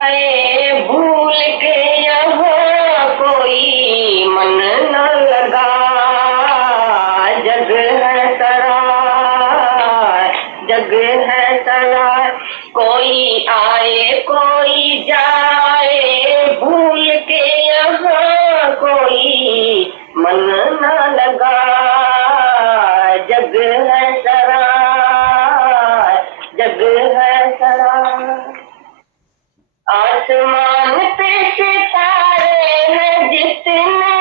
आए भूल के यहाँ कोई मन न लगा। जग है सरा, जग है सरा, कोई आए कोई जाए, भूल के यहाँ कोई मन न लगा। जग है सरा, जग है सरा। आसमान पे सितारे हैं जितने,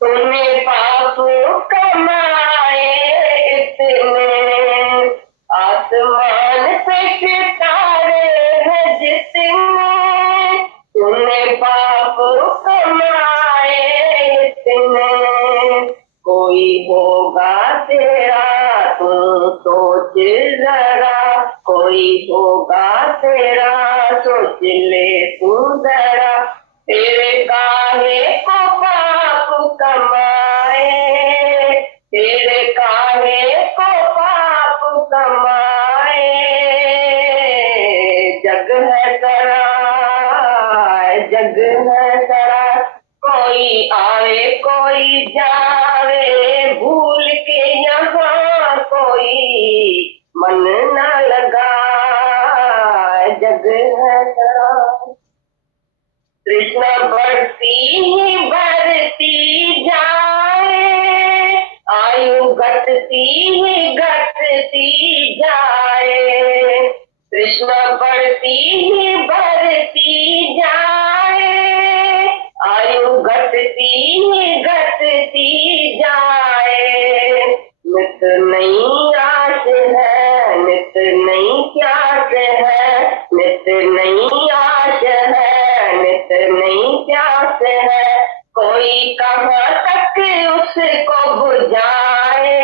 तूने पाप कमाए इतने। आसमान पे सितारे हैं जितने, तूने पाप कमाए इतने। कोई होगा तेरा तू सोच जरा, कोई होगा तेरा सोच ले तू जरा। तेरे काहे को पाप कमाए, तेरे काहे को पाप कमाए। जग है सरा, जग है सरा, कोई आवे कोई जावे, भूल के यहाँ कोई मन न लगा। जग है सरा। कृष्ण बढ़ती ही बढ़ती जाए, आयु घटती ही घटती जाए। कृष्ण बढ़ती ही बढ़ती जाए, आयु घटती ही घटती जाए। नित नई आस है, नित नई प्यास है, नित नई आस है, नित नई प्यास है। कोई कहाँ तक उसको बुझाए,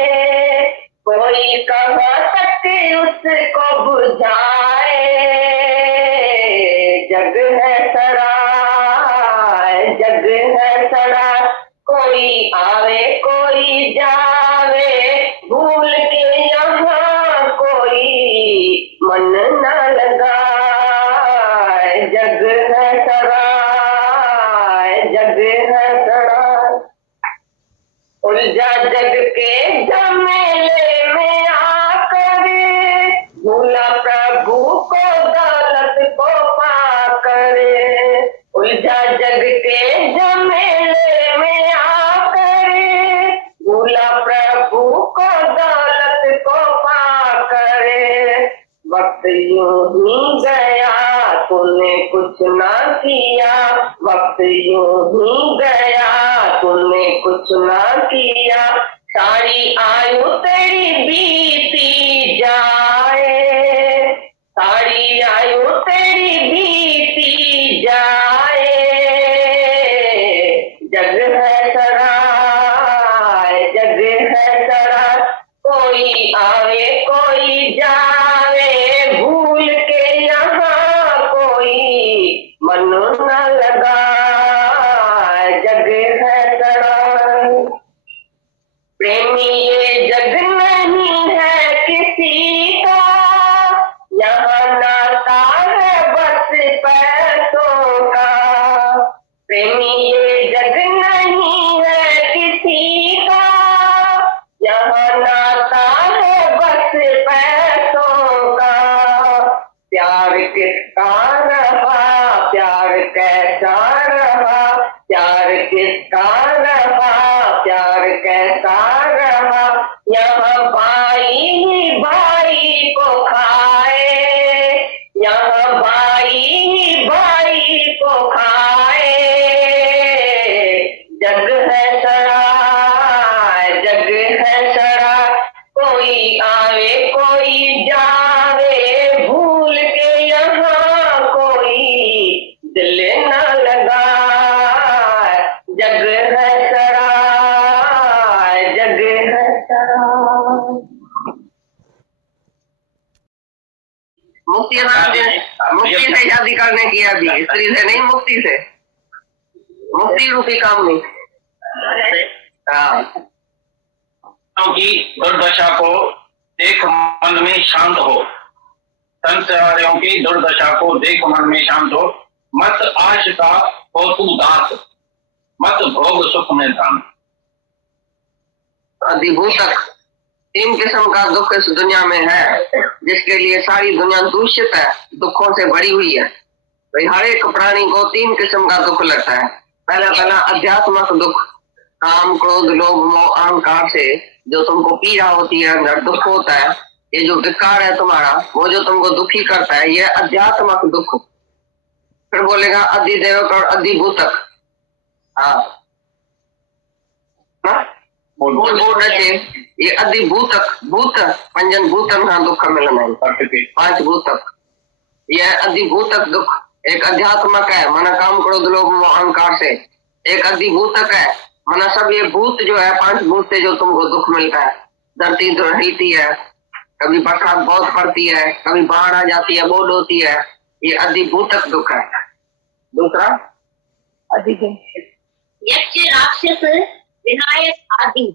कोई कहाँ तक उसको बुझाए। जग है सरा, जग है सरा, कोई आवे कोई जावे, भूल के यहाँ कोई मन न लगा। जग है सरा, जग है सरा। उलझा जग के झमेले में आकर, भूला प्रभु को दौलत को पाकर। उलझा जग के झमेले में आकर, भूला प्रभु को दौलत को पाकर। वक्त यूं ही गया तूने कुछ ना किया, वक्त यूं ही गया तूने कुछ ना किया। सारी आयु तेरी बीती जाए, सारी आयु तेरी बीती जाए। जग है सरा, जग है सरा, कोई आवे कोई जावे, भूल के यहाँ कोई मन न लगा। जग है सरा। प्रेमी ये जग नहीं है किसी का, यहाँ नाता है बस पैसों का। प्रेमी ये जग नहीं है किसी का, यहाँ नाता है बस पैसों का। प्यार किसका रहा, प्यार कैसा रहा, प्यार किसका रहा, प्यार कैसा रहा। यहाँ भाई ही भाई को खाए, यहाँ भाई ही भाई को खाए। जग है सरा, जग है सरा, कोई आवे कोई जावे, भूल के यहाँ कोई दिल न लगा। जग है सरा, जग है सरा। मुक्ति मुक्ति से शादी करने की अभी, स्त्री से नहीं, मुक्ति से, मुक्ति रूपी काम नहीं। हाँ, की दुर्दशा को देख मन में शांत हो। संसारियों की दुर्दशा को देख मन में शांत हो, मत आश का हो तू दास, मत भोग सुख में दान। अधिभूतक, 3 किस्म का दुख इस दुनिया में है, जिसके लिए सारी दुनिया दूषित है, दुखों से भरी हुई है। भाई हर एक प्राणी को 3 किस्म का दुख लगता है। पहला अध्यात्मक दुख, काम क्रोध लोभ मोह अहंकार से जो तुमको पीड़ा होती है, अंदर दुख होता है, ये जो विकार है तुम्हारा, वो जो तुमको दुखी करता है, ये अध्यात्मक दुख। फिर बोलेगा अधिदेवक और अधिभूतक। हाँ ये अधिभूतक, भूत पंजन भूतन का दुख मिलना है, 5 भूतक। यह अधिभूतक दुख एक अध्यात्मक है, मना काम क्रोध लोभ मोह अहंकार से। एक अधिभूतक है, मना सब ये भूत जो है, 5 भूत से जो तुमको दुख मिलता है। धरती तो हिलती है, कभी बरसात बहुत पड़ती है, कभी बाढ़ आ जाती है, बोल होती है, ये अधिभूतक दुख है। दूसरा यक्ष राक्षस विनायक आदि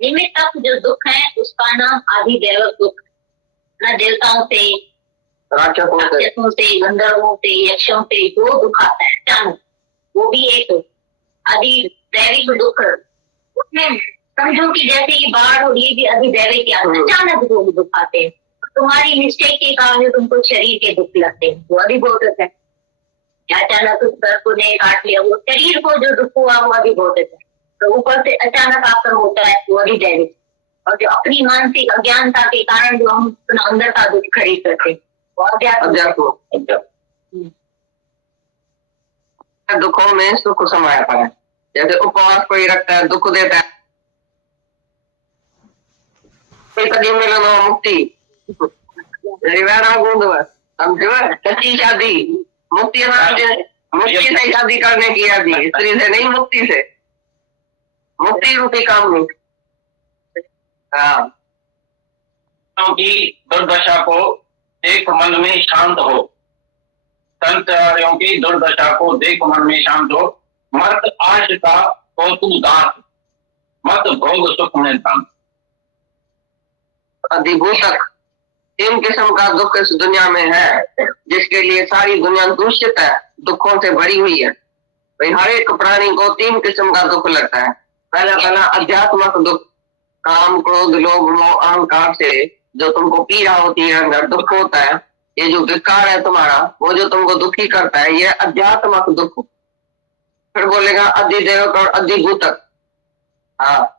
निमित्तक जो दुख है उसका नाम आधिदैवक दुख। न देवताओं से राक्षसों से गंधर्वों से यक्षों से जो दुख आता है अचानक, वो भी एक अधिदैविक दुख। उसमें समझो कि जैसे ये बाढ़ और ये भी अधिदैविक क्या अचानक जो दुख आते हैं, तुम्हारी मिस्टेक के कारण जो तुमको शरीर के दुख लगते हैं वो अधिभौतिक है। अचानक उस को ने काट लिया, वो शरीर को जो दुख हुआ वो अधिभौतिक है। तो ऊपर से अचानक आकर होता है वो अधिदैविक। और जो अपनी मानसिक अज्ञानता के कारण जो हम अपना अंदर का दुख खरीद करते हैं वो अध्यात्म। दुखों में सुख समाया पड़ा है। जैसे उपवास कोई रखता है, दुख देता है, मुक्ति समझो, सच्ची शादी मुक्ति से शादी करने की आदि, स्त्री से नहीं, मुक्ति से, मुक्ति रूपी काम नहीं। हाँ, की दुर्दशा को देख मन में शांत हो, संसारियों की दुर्दशा को देख मन में शांत हो, मत आश का हो तू दास, मत भोग सुख में दान। अधिभूतक, 3 किस्म का दुख इस दुनिया में है, जिसके लिए सारी दुनिया दूषित है, दुखों से भरी हुई है। भाई हर एक प्राणी को 3 किस्म का दुख लगता है। पहला अध्यात्मक दुख, काम क्रोध लोभ मोह अहंकार से जो तुमको पीड़ा होती है, अंदर दुख होता है, ये जो विकार है तुम्हारा, वो जो तुमको दुखी करता है, ये अध्यात्मक दुख। फिर बोलेगा अधिदेवक और अधिभूतक। हाँ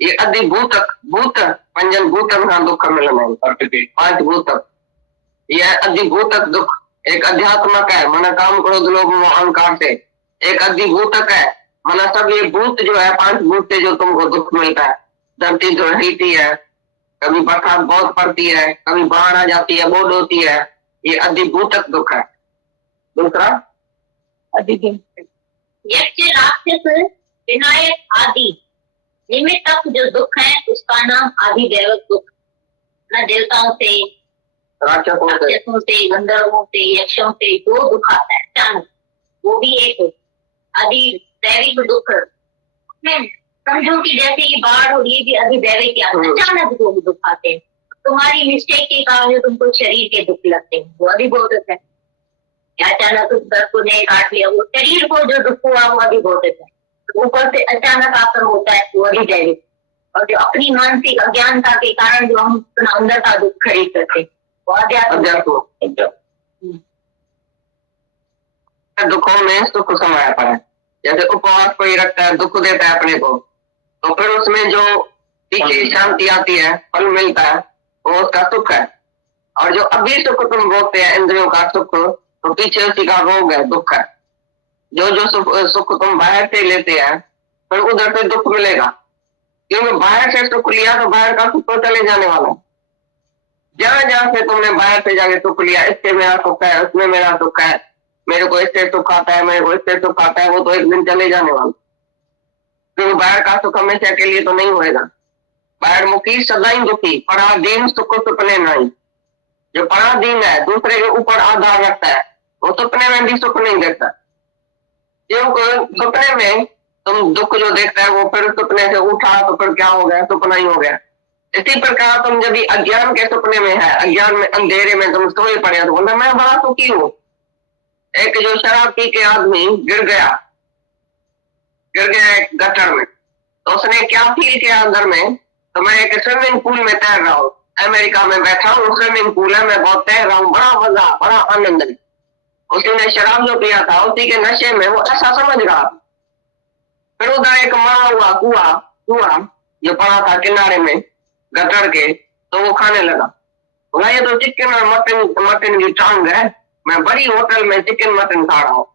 ये अधिभूतक, भूत पंजन भूतन का दुख मिलना है, 5 भूतक। यह अधिभूतक दुख एक अध्यात्मक है, मना काम क्रोध लोभ मोह अहंकार से। एक अधिभूतक है, मना सब ये भूत जो है, 5 भूत से जो तुमको दुख मिलता है। धरती तो हिलती है, कभी बरसात बहुत पड़ती है, कभी बाढ़ आ जाती है, बोल होती है, ये अधिभूतक दुख है। दूसरा यक्ष राक्षस विनायक आदि निमित्तक जो दुख है उसका नाम आधिदैवक दुख। न देवताओं से राक्षसों से गंधर्वों से यक्षों से जो दुख आता है अचानक, वो भी एक अधिदैविक दुख। समझो कि जैसे ये बाढ़ और ये भी अधिदैविक क्या अचानक जो दुख आते हैं, तुम्हारी मिस्टेक के कारण जो तुमको शरीर के दुख लगते हैं वो अधिभौतिक है। अचानक उस को ने काट लिया, वो शरीर को जो दुख हुआ वो अधिभौतिक है। ऊपर से अचानक आकर होता है वो अधिदैविक। और जो अपनी मानसिक अज्ञानता के कारण जो हम अपना अंदर का दुख खरीद करते हैं वो अध्यात्म। दुखों में सुख समाया पड़ा है। जैसे उपवास कोई रखता है, दुख देता है अपने को, तो फिर उसमें जो पीछे शांति आती है, फल मिलता है, वो उसका सुख है। और जो अभी सुख तुम भोगते हैं, इंद्रियों का सुख, तो पीछे उसी का रोग है, दुख है। जो सुख तुम बाहर से लेते हैं, फिर उधर से दुख मिलेगा, क्योंकि बाहर से सुख लिया तो बाहर का सुख तो चले जाने वाला है। जहां जहां से तुमने बाहर से जाके सुख लिया, इससे मेरा सुख है, उसमें मेरा सुख है, मेरे को इससे सुख आता है, मेरे को इससे सुख आता है, वो तो एक दिन चले जाने वाला। क्योंकि बाहर का सुख हमेशा के लिए तो नहीं होएगा। बाहर मुखी सदाई दुखी, पराधीन सुख सुपने नहीं। जो पराधीन है, दूसरे के ऊपर आधार रखता है, वो सपने में भी सुख नहीं देखता। क्योंकि सपने में तुम दुख जो देखता है, वो फिर सपने से उठा तो फिर क्या हो गया, सपना ही हो गया। इसी प्रकार तुम जब भी अज्ञान के सपने में है, अज्ञान में अंधेरे में तुम सोए पड़े हो, तो बोलना मैं बड़ा सुखी हूँ। एक जो शराब पी के आदमी गिर गया एक गटर में, तो उसने क्या फील किया अंदर में, तो मैं एक स्विमिंग पूल में तैर रहा हूँ, अमेरिका में बैठा हूँ, स्विमिंग पूल है, मैं बहुत तैर रहा हूँ, बड़ा मजा, बड़ा आनंद है। उसने शराब जो पिया था उसी के नशे में वो ऐसा समझ रहा। फिर उधर एक मरा हुआ कुआ जो पड़ा था किनारे में गटर के, तो वो खाने लगा। बोला ये तो चिकन और मटन की टांग है, मैं बड़ी होटल में चिकन मटन खा रहा हूँ।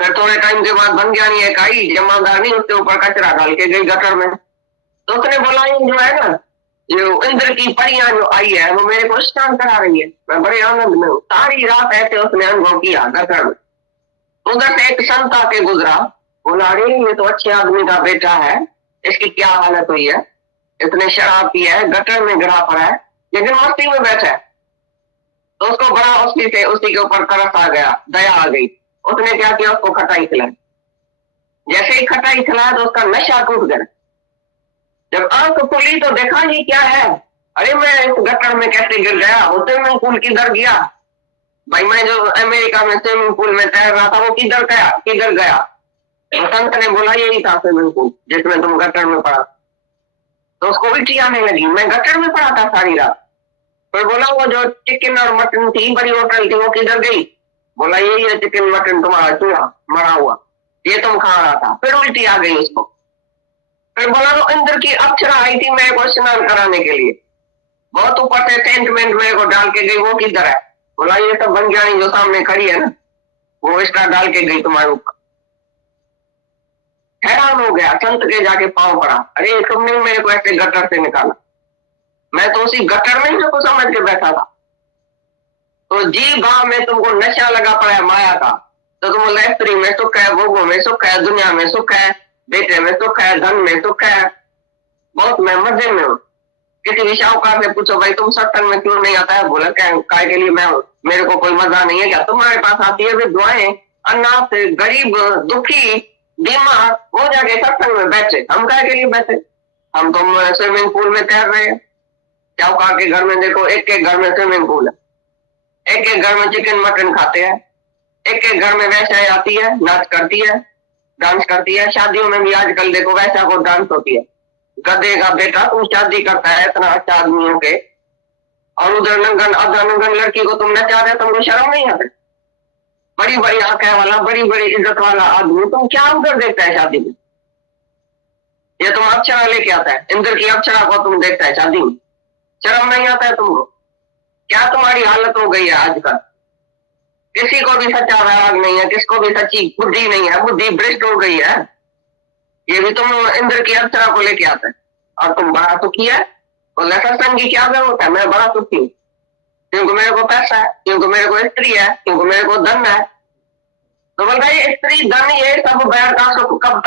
फिर थोड़े टाइम के बाद बन गया नहीं, एक आई जमादारनी, उसके ऊपर कचरा डाल के गई गटर में। तो उसने बोला ये जो है ना, जो इंद्र की परियां जो आई है वो मेरे को स्नान करा रही है, मैं बड़े आनंद में हूँ। सारी रात ऐसे उसने अनुभव किया गटर में। उधर से एक संत आके गुजरा, बोला अरे ये तो अच्छे आदमी का बेटा है, इसकी क्या हालत हुई है, इतने शराब पिया है, गटर में गिरा पड़ा है, लेकिन मस्ती में बैठा है। तो उसको बड़ा उसी के ऊपर तरस आ गया, दया आ गई। उसने क्या किया, उसको खटाई खिलाई। जैसे ही खटाई खिलाया तो उसका नशा टूट गया। जब आंख खुली तो देखा ये क्या है, अरे मैं इस गटर में कैसे गिर गया, वो स्विमिंग पूल किधर गया भाई, मैं जो अमेरिका में स्विमिंग पूल में तैर रहा था वो किधर गया। तो संत ने बोला यही था स्विमिंग पूल जिसमें तुम गटर में पड़ा। तो उसको उल्टी आने लगी, मैं गटर में पड़ा था सारी रात। फिर बोला वो जो चिकन और मटन थी, बड़ी होटल थी, वो किधर गई। बोला यही है चिकन मटन तुम्हारा चूहा मरा हुआ, ये तुम खा रहा था। फिर उल्टी आ गई उसको। फिर बोला तो इंद्र की अप्सरा आई थी मेरे को स्नान कराने के लिए, बहुत ऊपर से टेंट वेंट मेरे को डाल के गई, वो किधर है। बोला ये सब बंजानी जो सामने खड़ी है ना, वो इसका डाल के गई तुम्हारे ऊपर। हैरान हो गया, संत के जाके पांव पड़ा, अरे तुमने मेरे को ऐसे गटर से निकाला, मैं तो उसी गटर में ही को समझ के बैठा था। तो जी भाव में तुमको नशा लगा पड़ा है माया का, तो तुम बोला स्त्री में सुख है, भोगों में सुख है, दुनिया में सुख है, बेटे में सुख है, धन में सुख है, बहुत मैं मजे में हूँ। किसी भी शाहूकार से पूछो भाई तुम सत्संग में क्यों नहीं आता है, बोला काय के लिए मैं हूँ, मेरे को कोई मजा नहीं है क्या। तुम्हारे पास आती है विधवाएं, अनाथ, गरीब, दुखी, बीमार, वो जाके सत्संग में बैठे, हम काय के लिए बैठे, हम तो स्विमिंग पूल में तैर रहे हैं। शाहूकार के घर में देखो, एक एक घर में स्विमिंग पूल है, एक एक घर में चिकन मटन खाते हैं, एक एक घर में वैसा आती है, नाच करती है, डांस करती है। शादियों में भी आजकल देखो वैसा को डांस होती है। गधे का बेटा तुम शादी करता है इतना अच्छा आदमी हो के, और उधर नंगन लड़की को तुम नचा रहे, तुमको शर्म नहीं आती। बड़ी बड़ी आंखें वाला, बड़ी बड़ी इज्जत वाला आदमी तुम क्या उधर देखता है शादी में। ये तुम अप्सरा लेके आता है, इंद्र की अप्सरा को तुम देखता है शादी में, शर्म नहीं आता है तुमको। क्या तुम्हारी हालत हो गई है आजकल, किसी को भी सच्चा वैराग नहीं है, किसको भी सच्ची बुद्धि नहीं है, बुद्धि भ्रष्ट हो गई है। ये भी तुम इंद्र की अप्सरा को लेके आता है, और तुम बड़ा सुखी है। और सत्संग की क्या जरूरत है, मैं बड़ा सुखी हूँ क्योंकि मेरे को पैसा है, क्योंकि मेरे को स्त्री है, क्योंकि मेरे को धन है। तो बोलता है स्त्री धन ये सब बैर का सुख कब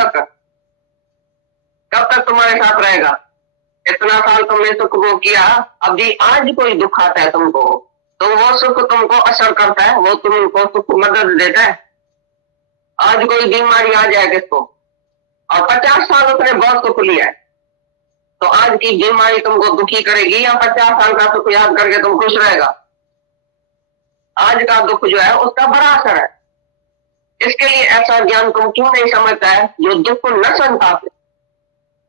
तक तुम्हारे साथ रहेगा। इतना साल तुमने सुख को किया, अभी आज कोई दुख आता है तुमको, तो वो सुख तुमको असर करता है, वो तुमको सुख मदद देता है। आज कोई बीमारी आ जाए किसको, और 50 साल उसने बहुत सुख लिया है, तो आज की बीमारी तुमको दुखी करेगी या 50 साल का सुख याद करके तुम खुश रहेगा। आज का दुख जो है उसका बड़ा असर है। इसके लिए ऐसा ज्ञान तुम क्यों नहीं समझता है जो दुख न संताप,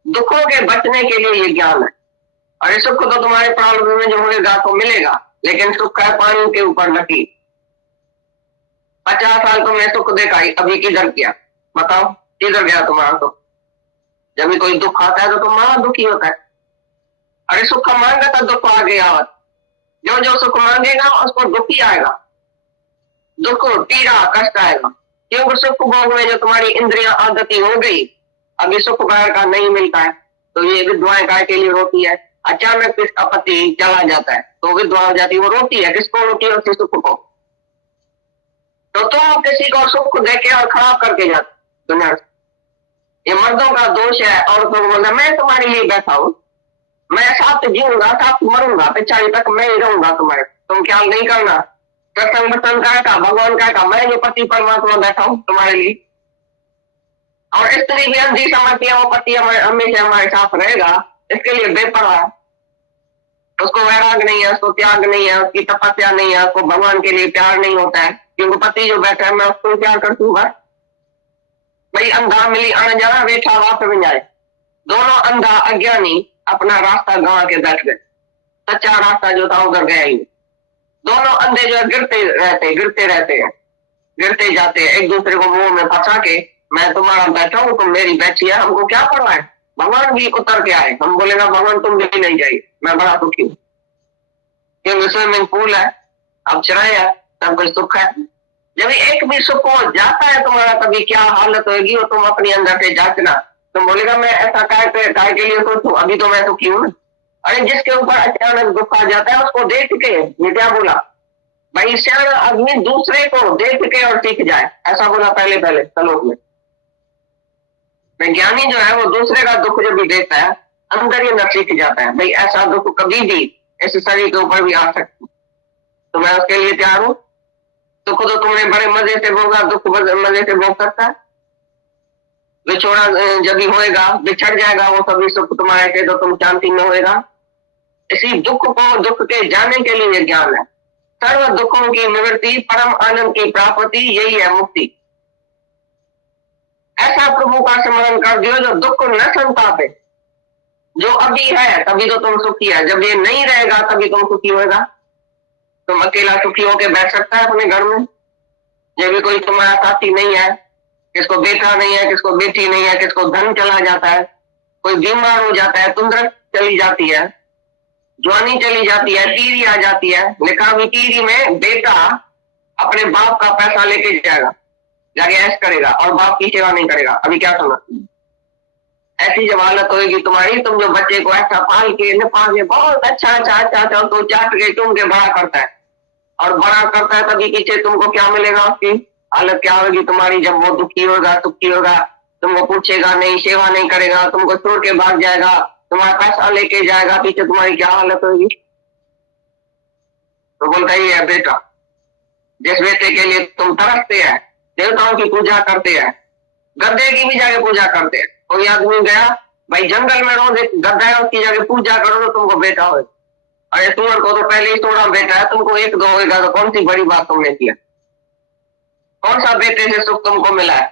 दुखों के बचने के लिए ये ज्ञान है। और इस सुख तो तुम्हारे प्रारंभ में जो होगा तो मिलेगा, लेकिन सुख है पानी के ऊपर लकीर। 50 साल तुमने सुख देखा, अभी किधर किया बताओ, किधर गया तुम्हारा सुख। जब भी कोई दुख आता है तो तुम्हारा दुखी होता है। अरे सुख मांगा तो दुख आ गया, जो जो सुख मांगेगा उसको दुखी आएगा, दुख, पीड़ा, कष्ट आएगा। क्योंकि सुख भोग में जो तुम्हारी इंद्रियां आदती हो गई, अभी सुख बाहर का नहीं मिलता है, तो ये विधवाएं काय के लिए रोती है। अचानक किसका पति चला जाता है तो विधवा हो जाती है, वो रोती है, किसको रोती है, उसी सुख को। तो तुम किसी को सुख देके और खराब करके जाते दुनिया से। ये मर्दों का दोष है। औरतों को बोलना मैं तुम्हारे लिए बैठा हूं, मैं साथ जीऊंगा, साथ मरूंगा, पिछाड़ी तक मैं ही रहूंगा तुम्हारे, तुम ख्याल नहीं करना। सत्संग का भगवान का मैं जो पति परमात्मा बैठा हूं तुम्हारे लिए। और स्त्री भी अंधी समझती है वो पति हमेशा हमारे साथ रहेगा, इसके लिए बेपरवाह, उसको वैराग नहीं है, उसको त्याग नहीं है, उसकी तपस्या नहीं है, उसको भगवान के लिए प्यार नहीं होता है, क्योंकि पति जो बैठा है मैं उसको प्यार करती हूँ। भाई अंधा मिली अनजाना बैठा वाप में जाए, दोनों अंधा अज्ञानी अपना रास्ता गंवा के बैठ गए, सच्चा रास्ता जो था उधर गया ही। दोनों अंधे जो है गिरते रहते हैं, गिरते जाते हैं, एक दूसरे को मुंह में फंसा के मैं तुम्हारा बैठा हूँ, तुम मेरी बैठी है, हमको क्या पड़ा है, भगवान भी उतर के आए, हम बोलेगा भगवान तुम भी नहीं जाइए, मैं बड़ा दुखी हूँ, क्योंकि स्विमिंग पूल है, अब चढ़ाए है, सब कुछ सुख है। जब एक भी सुख हो जाता है तुम्हारा, तभी क्या हालत होगी वो तुम अपने अंदर से जांचना। तुम बोलेगा मैं ऐसा काय के लिए सोचूं, अभी तो मैं सुखी हूँ। अरे जिसके ऊपर अचानक दुख आ जाता है उसको देख के, ये क्या बोला भाई, सियाना आदमी दूसरे को देख के और सीख जाए, ऐसा बोला पहले श्लोक में। ज्ञानी जो है वो दूसरे का दुख जब भी देखता है अंदर ही अंदर सीख जाता है, भाई ऐसा दुख कभी भी इस शरीर के ऊपर भी आ सकता, तो मैं उसके लिए तैयार हूँ। दुख तो तुमने बड़े मजे से भोगा, दुख मजे से भोग सकता है, विछोड़ा जब भी होएगा, बिछड़ जाएगा वो सभी सुख तुम्हारे से, तो तुम शांति में होएगा। इसी दुख को, दुख के जाने के लिए ज्ञान है। सर्व दुखों की निवृत्ति, परम आनंद की प्राप्ति, यही है मुक्ति। ऐसा प्रभु का स्मरण कर दियो जो दुख को न संतापे, जो अभी है तभी तो तुम सुखी है, जब ये नहीं रहेगा तभी तुम सुखी होएगा। तुम अकेला सुखी होके बैठ सकता है अपने घर में, जब भी कोई तुम्हारा साथी नहीं है, किसको बेटा नहीं है, किसको बेटी नहीं है, किसको धन चला जाता है, कोई बीमार हो जाता है, तुंदरत चली जाती है, जवानी चली जाती है, टीरी आ जाती है, निकामी टीरी में बेटा अपने बाप का पैसा लेके जाएगा, जाके ऐश करेगा और बाप की सेवा नहीं करेगा। अभी क्या सुना, ऐसी जब हालत होगी तुम्हारी, तुम जो बच्चे को ऐसा पाल के निपा के बहुत अच्छा तो चाट के चूम के बड़ा करता है, और बड़ा करता है तभी पीछे तुमको क्या मिलेगा, उसकी हालत क्या होगी तुम्हारी, जब वो दुखी होगा, सुखी होगा, तुमको पूछेगा नहीं, सेवा नहीं करेगा, तुमको छोड़ के भाग जाएगा, तुम्हारा पैसा लेके जाएगा, पीछे तुम्हारी क्या हालत होगी। तो बोलता ही है बेटा, जिस बेटे के लिए तुम तरसते हैं, देवताओं की पूजा करते हैं, गद्दे की भी जाके पूजा करते हैं। कोई आदमी गया भाई जंगल में, रोज एक गद्दा है उसकी जाके पूजा करो तो तुमको बेटा हो। अरे सुअर को तो पहले ही 16 बेटा है, तुमको एक दो होगा तो कौन सी बड़ी बात तुमने किया, कौन सा बेटे से सुख तुमको मिला है।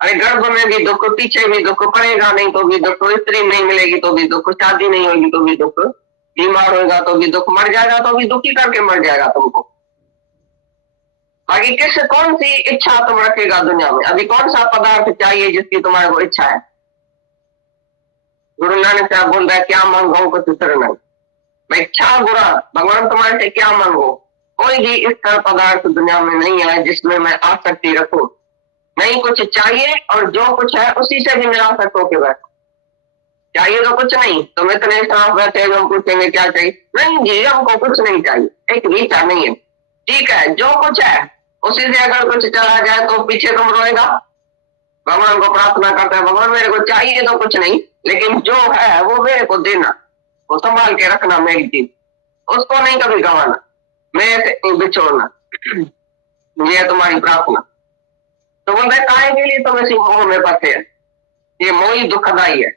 अरे गर्भ में भी दुख, पीछे भी दुख, पड़ेगा नहीं तो भी दुख, स्त्री नहीं मिलेगी तो भी दुख, शादी नहीं होगी तो भी दुख, बीमार होगा तो भी दुख, मर जाएगा तो भी दुखी करके मर जाएगा तुमको। बाकी किस कौन सी इच्छा तुम रखेगा दुनिया में, अभी कौन सा पदार्थ चाहिए जिसकी तुम्हारे को इच्छा है। गुरु नानक साहब बोल रहा है क्या मांगो कुछ उत्तर नहीं, मैं इच्छा बुरा, भगवान तुम्हारे से क्या मांगो, कोई भी इस तरह पदार्थ दुनिया में नहीं है जिसमें मैं आसक्ति रखूं। नहीं कुछ चाहिए और जो कुछ है उसी से भी मिला सको के बैठ, चाहिए तो कुछ नहीं, तुम इतने साफ बैठे हम पूछेंगे क्या चाहिए, नहीं जी हमको कुछ नहीं चाहिए, एक भी इच्छा नहीं है, ठीक है जो कुछ है उसी से अगर कुछ चला जाए तो पीछे तुम रोएगा। भगवान को प्रार्थना करता है भगवान मेरे को चाहिए तो कुछ नहीं, लेकिन जो है वो मेरे को देना, वो संभाल के रखना मेरी चीज, उसको नहीं कभी गंवाना, मेरे से बिछोड़ना, ये तुम्हारी प्रार्थना। तो बोलते हैं काहे के लिए तुम इसी मोह में फंसे हैं, ये मोह ही दुखदाई है,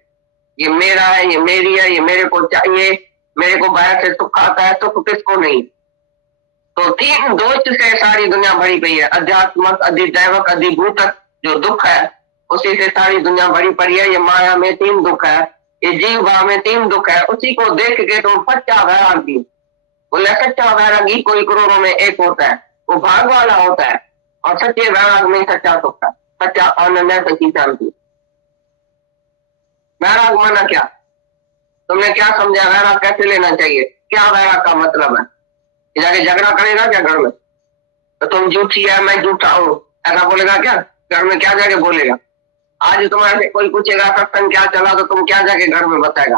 ये मेरा है, ये मेरी है, ये मेरे को चाहिए, मेरे को बाहर से सुख आता है, सुख किसको नहीं। तो 3 दोष से सारी दुनिया भरी पड़ी है, अध्यात्मक, अधिदैवक, अधिभूतक, जो दुख है उसी से सारी दुनिया भरी पड़ी है। ये माया में 3 दुख है, ये जीव भाव में 3 दुख है, उसी को देख के तुम सच्चा वैरागी, बोले सच्चा वैरागी कोई करोड़ों में एक होता है, वो भाग वाला होता है, और सच्चे वैराग में सच्चा सुख है, सच्चा आनंद है, सच्ची शांति। वैराग माना क्या, तुमने क्या समझा, वैराग कैसे लेना चाहिए, क्या वैराग का मतलब है, जाके झगड़ा करेगा क्या घर में, तो तुम झूठी है मैं झूठा हूं ऐसा बोलेगा क्या, घर में क्या जाके बोलेगा। आज तुम्हारे कोई पूछेगा सत्संग क्या चला तो तुम क्या जाके घर में बताएगा,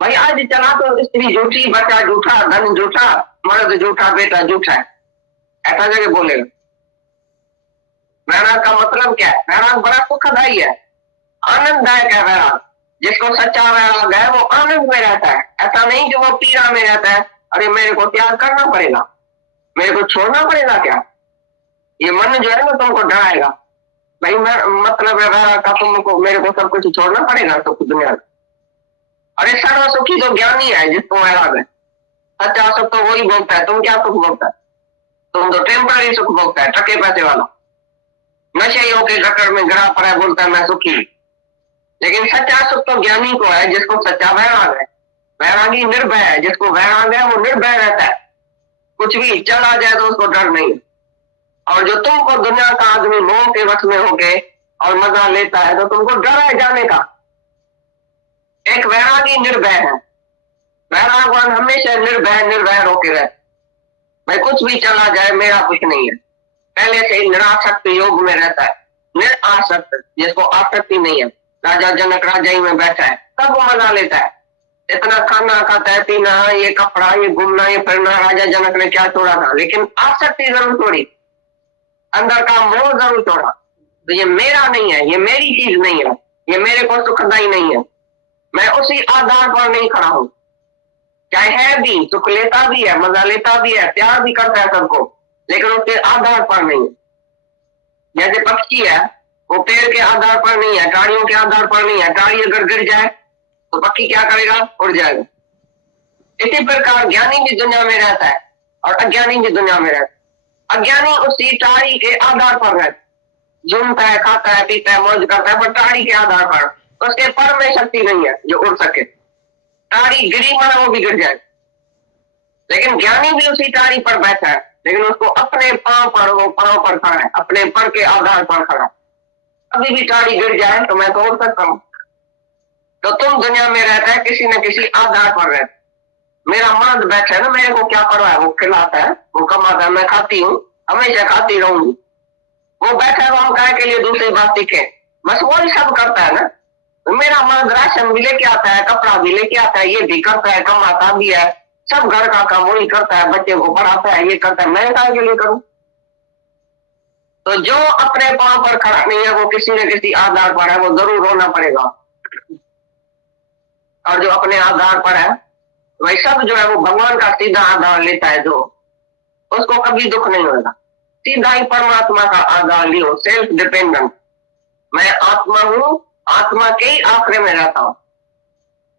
भाई आज चला तो स्त्री झूठी, बच्चा झूठा, धन झूठा, मर्द झूठा, बेटा झूठा है, ऐसा जाके बोलेगा। वैराग का मतलब क्या है, वैराग बड़ा सुखदायी है, आनंददायक है वैराग, जिसको सच्चा वैराग है वो आनंद में रहता है, ऐसा नहीं कि वो पीड़ा में रहता है, अरे मेरे को त्याग करना पड़ेगा, मेरे को छोड़ना पड़ेगा क्या, ये मन जो है ना तुमको डराएगा, भाई मैं मतलब है का तुमको मेरे को सब कुछ छोड़ना पड़ेगा, सब कुछ दुनिया अरे सर्व सुखी तो ज्ञानी है जिसको वैराग है। सच्चा सुख तो वही भोगता है। तुम क्या सुख भोगता है? तुम तो टेम्पररी सुख भोगता है, टके पैसे वाला। नशे के गटर में गिरा पड़ा बोलता है मैं सुखी। लेकिन सच्चा सुख तो ज्ञानी को है जिसको सच्चा वैराग है। वैरागी निर्भय है, जिसको वैराग है वो निर्भय रहता है, कुछ भी चल आ जाए तो उसको डर नहीं। और जो तुमको दुनिया का आदमी मोह के वश में होके और मजा लेता है तो तुमको डर है जाने का। एक वैरागी निर्भय है। वैरागवान हमेशा निर्भय होके रहे, भाई कुछ भी चला जाए मेरा कुछ नहीं है। पहले से ही निरासक्त योग में रहता है, निरासक्त, जिसको आसक्ति नहीं है। राजा जनक राजाई में बैठा है, सब मजा लेता है, इतना खाना खाता है, पीना, ये कपड़ा, ये घूमना, ये फिरना। राजा जनक ने क्या छोड़ा था, लेकिन आसक्ति जरूर छोड़ी, अंदर का मोह जरूर छोड़ा। तो ये मेरा नहीं है, ये मेरी चीज नहीं है, ये मेरे को सुखदाई नहीं है। मैं उसी आधार पर नहीं खड़ा हूं। चाहे है भी, सुख लेता भी है, मजा लेता भी है, प्यार भी करता है सबको, लेकिन उसके आधार पर नहीं है। जैसे पक्षी है, वो पेड़ के आधार पर नहीं है, टाड़ियों के आधार पर नहीं है। टाड़ी अगर गिर जाए तो पक्षी क्या करेगा? उड़ जाएगा। इसी प्रकार ज्ञानी भी दुनिया में रहता है और अज्ञानी भी दुनिया में रहता है। अज्ञानी उसी टाड़ी के आधार पर रहता है, झूमता है, खाता है, पीता है, मौज करता है, पर टाड़ी के आधार पर। उसके पर में शक्ति नहीं है जो उड़ सके। टाड़ी गिरी माना वो भी गिर जाए। लेकिन ज्ञानी भी उसी टाड़ी पर बैठा है, लेकिन उसको अपने पांव पर, वो पांव पर खड़ा है, अपने पर के आधार पर खड़ा है। अभी भी टाड़ी गिर जाए तो मैं तो उड़ सकता हूं। तो तुम दुनिया में रहता है किसी न किसी आधार पर रहता है। मेरा मर्द बैठा है ना, मेरे को क्या परवाह है, वो खिलाता है, वो कमाता है, मैं खाती हूँ, हमेशा खाती रहूंगी। वो बैठा है, हम काय के लिए दूसरी बात सीखे, बस वो ही सब करता है ना। मेरा मर्द राशन भी लेके आता है, कपड़ा भी लेके आता है, ये भी करता है, कमाता भी है, सब घर का काम वही करता है, बच्चे को पढ़ाता है, ये करता है, मैं काय के लिए करूं? तो जो अपने पांव पर खड़ा नहीं है वो किसी न किसी आधार पर है, वो जरूर रोना पड़ेगा। और जो अपने आधार पर है वही सब जो है वो भगवान का सीधा आधार लेता है, जो उसको कभी दुख नहीं होगा। सीधा ही परमात्मा का आधार लियो, सेल्फ डिपेंडेंट। मैं आत्मा हूं, आत्मा के ही आश्रय में रहता हूं।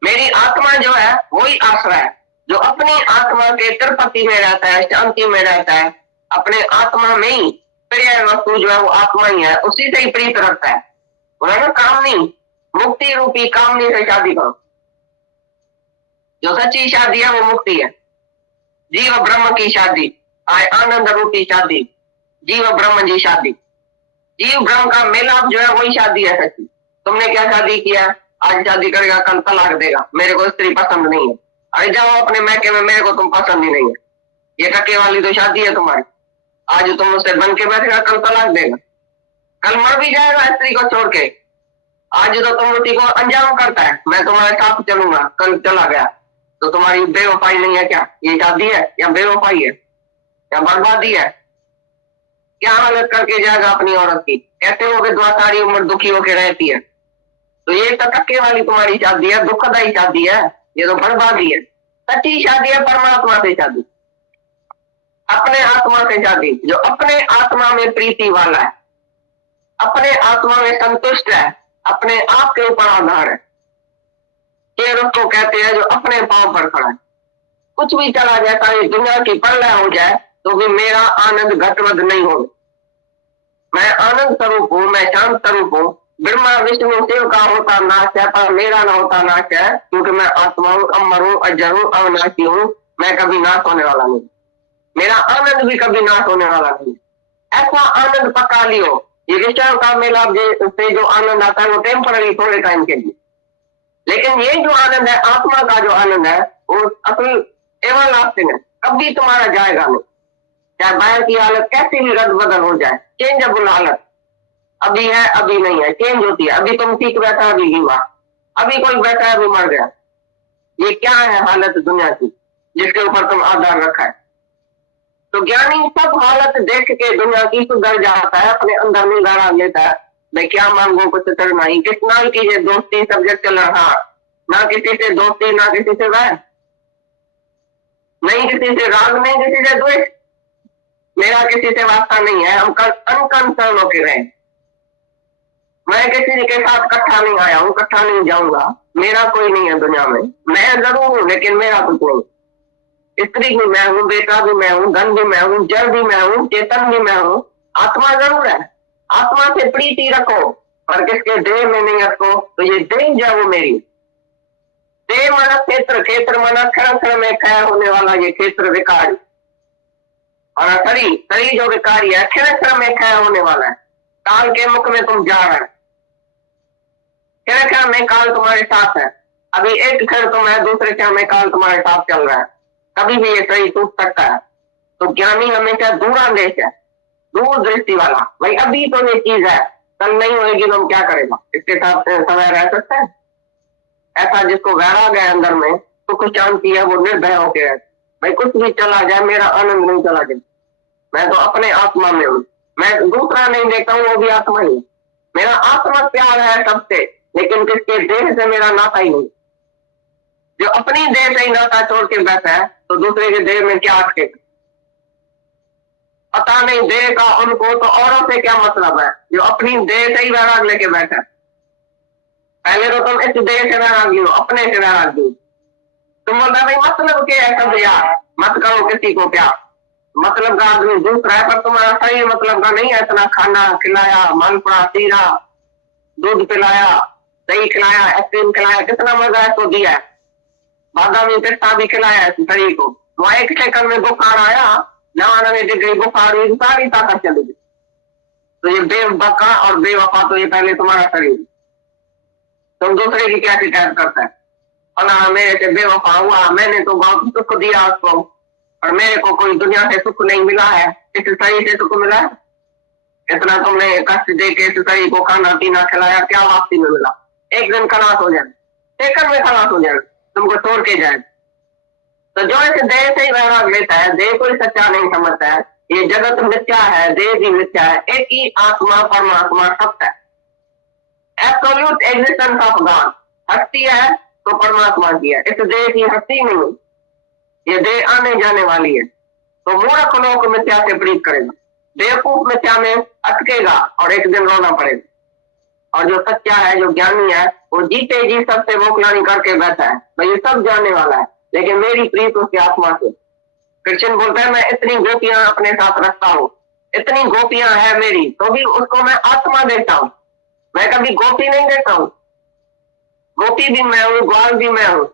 मेरी आत्मा जो है वही आश्रय है, जो अपनी आत्मा के तिरुपति में रहता है, शांति में रहता है, अपने आत्मा में ही प्रिय वस्तु जो है वो आत्मा ही है, उसी से ही प्रीत रखता है। बोला ना, कामनी, मुक्ति रूपी कामनी से शादी करो। जो सच्ची शादी है वो मुक्ति है, जीव ब्रह्म की शादी, आय आनंद रूपी शादी, जीव ब्रह्म जी शादी। जीव ब्रह्म का मिलाप जो है वही शादी है सच्ची। तुमने क्या शादी किया? आज शादी करेगा, कल तलाक देगा, मेरे को स्त्री पसंद नहीं है। अरे जाओ अपने मैके में, मेरे को तुम पसंद ही नहीं है। ये टके वाली तो शादी है तुम्हारी। आज तुम उससे बन के बैठेगा, कल तलाक देगा, कल मर भी जाएगा स्त्री को छोड़ के। आज तो तुम उसी को अंजाम करता है, मैं तुम्हारे साथ चलूंगा, कल चला गया तो तुम्हारी बेवफाई नहीं है क्या? ये शादी है या बेवफाई है या बर्बादी है? क्या हालत करके जाएगा अपनी औरत की? कहते हो कि दुआ सारी उम्र दुखी होके रहती है, तो ये तो टक्के वाली तुम्हारी शादी है, दुखदायी शादी है, ये तो बर्बादी है। सच्ची शादी है परमात्मा से शादी, अपने आत्मा से शादी। जो अपने आत्मा में प्रीति वाला है, अपने आत्मा में संतुष्ट है, अपने आप के ऊपर आधार है, ये उसको कहते हैं जो अपने पांव पर खड़ा है। कुछ भी चला जाता है, दुनिया की प्रलय हो जाए तो भी मेरा आनंद घटवध नहीं हो। मैं आनंद स्वरूप हूँ, मैं शांत स्वरूप हूँ। ब्रह्मा विष्णु शिव का होता नाश है, पर मेरा न होता नाश है, क्योंकि मैं आत्मा हूँ, अमर हूँ, अजर हूँ, अविनाशी हूँ। मैं कभी नाश होने वाला नहीं, मेरा आनंद भी कभी नाश होने वाला नहीं। ऐसा आनंद पका लियो। ये विषयों का मिलाप से जो आनंद आता है वो टेम्पररी, थोड़े टाइम के लिए। लेकिन ये जो आनंद है, आत्मा का जो आनंद है, वो असली एवं लास्टिंग है, कभी तुम्हारा जाएगा नहीं। चाहे बाहर की हालत कैसी भी रद्द बदल हो जाए, चेंजेबल हालत, अभी है अभी नहीं है, चेंज होती है। अभी तुम ठीक बैठा है, अभी बीमार, अभी कोई बैठा है, अभी मर गया। ये क्या है हालत दुनिया की जिसके ऊपर तुम आधार रखा है? तो ज्ञानी सब हालत देख के दुनिया की सुधर जाता है, अपने अंदर में गाड़ा लेता है, मैं क्या मांगू, कुछ करना ही, कितना कीजिए दोस्ती, सब्जेक्ट चल रहा, ना किसी से दोस्ती, ना किसी से वैर, नहीं किसी से राग, नहीं किसी से द्वेष, मेरा किसी से वास्ता नहीं है। हम अनकंसर्न होके रहे। मैं किसी के साथ इकट्ठा नहीं आया हूँ, इकट्ठा नहीं जाऊंगा, मेरा कोई नहीं है दुनिया में, मैं जरूर हूँ लेकिन मेरा कुछ नहीं। स्त्री भी मैं हूँ, बेटा भी मैं हूँ, धन भी मैं हूँ, जड़ भी मैं हूँ, चेतन भी मैं हूँ। आत्मा जरूर है, आत्मा से प्रीति रखो पर किसके देह में नहीं रखो। तो ये देह जो वो मेरी, देह माना क्षेत्र, क्षेत्र माना क्षण क्षण में क्षय होने वाला ये क्षेत्र विकारी, और शरीर, शरीर जो विकारी है क्षण क्षण में क्षय होने वाला है। काल के मुख में तुम जा रहे हैं, क्षण क्षण में काल तुम्हारे साथ है। अभी एक क्षण तुम है, दूसरे क्षण में काल तुम्हारे साथ चल रहा है, कभी भी ये शरीर टूट सकता है। तो ज्ञानी हमेशा दूरांदेश है, दूर दृष्टि वाला। भाई अभी तो ये चीज है, कल नहीं होगी तो हम क्या करेगा, इसके साथ समय रह सकता है। ऐसा जिसको वैराग है अंदर में, तो कुछ शांति है, वो निर्भय होके है। भाई कुछ भी चला जाए मेरा आनंद नहीं चला जाए, मैं तो अपने आत्मा में हूँ, मैं दूसरा नहीं देखता हूँ, वो भी आत्मा ही। मेरा आत्मा प्यार है सबसे, लेकिन किसके देह से मेरा नाता ही नहीं। जो अपनी देह से ही नाता छोड़ के बैठा है तो दूसरे के देह में क्या अटकेगा, पता नहीं देह का उनको, तो औरों से क्या मतलब है। जो अपनी देह से ही वैराग लेके बैठा है, पहले तो तुम इस देह से वैराग लो, अपने से वैराग लो। तुम बोलता भाई मतलब क्या है सब यार, मत करो किसी को प्यार, मतलब का आदमी दूसरा है पर तुम्हारा सही मतलब का नहीं है। इतना खाना खिलाया, मालपुड़ा सीरा, दूध पिलाया, दही खिलाया, आइसक्रीम खिलाया, कितना मजा है तो दिया है, बादामी पिस्ता भी खिलाया है शरीर को। वहां एक सेकंड में बुखार आया, 99 डिग्री बुखार हुई, सारी ताकत चली गई। तो ये बेवफा और बेवफा तो ये पहले तुम्हारा शरीर, तुम दूसरे की क्या शिकायत करता है, और मेरे से बेवफा हुआ, मैंने तो बहुत सुख दिया उसको और मेरे को कोई दुनिया से सुख नहीं मिला है, इस शरीर से सुख मिला है। इतना तुमने कष्ट दे के इस शरीर को खाना पीना खिलाया, क्या वापसी में मिला। एक दिन खलास हो जाए, सेकंड में खलास हो जाए, तुमको छोड़ के जाए। तो जो इस देह से ही वैराग लेता है, देह कोई सच्चा नहीं समझता है, ये जगत मिथ्या है, देह भी मिथ्या है, एक ही आत्मा परमात्मा सत्य है। एब्सोल्यूट एग्जिस्टेंस ऑफ गॉड, हस्ती है तो परमात्मा की है, इस देह की हस्ती नहीं, ये देह आने जाने वाली है। तो मूर्ख लोग मिथ्या से प्रीत करेगा, बेवकूफ मिथ्या में अटकेगा और एक दिन रोना पड़ेगा। और जो सच्चा है, जो ज्ञानी है, वो जीते जी सबसे वोकलानी करके बैठा है, भाई ये सब जानने वाला है, लेकिन मेरी प्रीत उसकी आत्मा से। कृष्ण बोलता है मैं इतनी गोपियां अपने साथ रखता हूँ, इतनी गोपियां है मेरी, तो भी उसको मैं आत्मा देता हूँ, मैं कभी गोपी नहीं देता हूँ। गोपी भी मैं हूँ, ग्वाल भी मैं हूँ,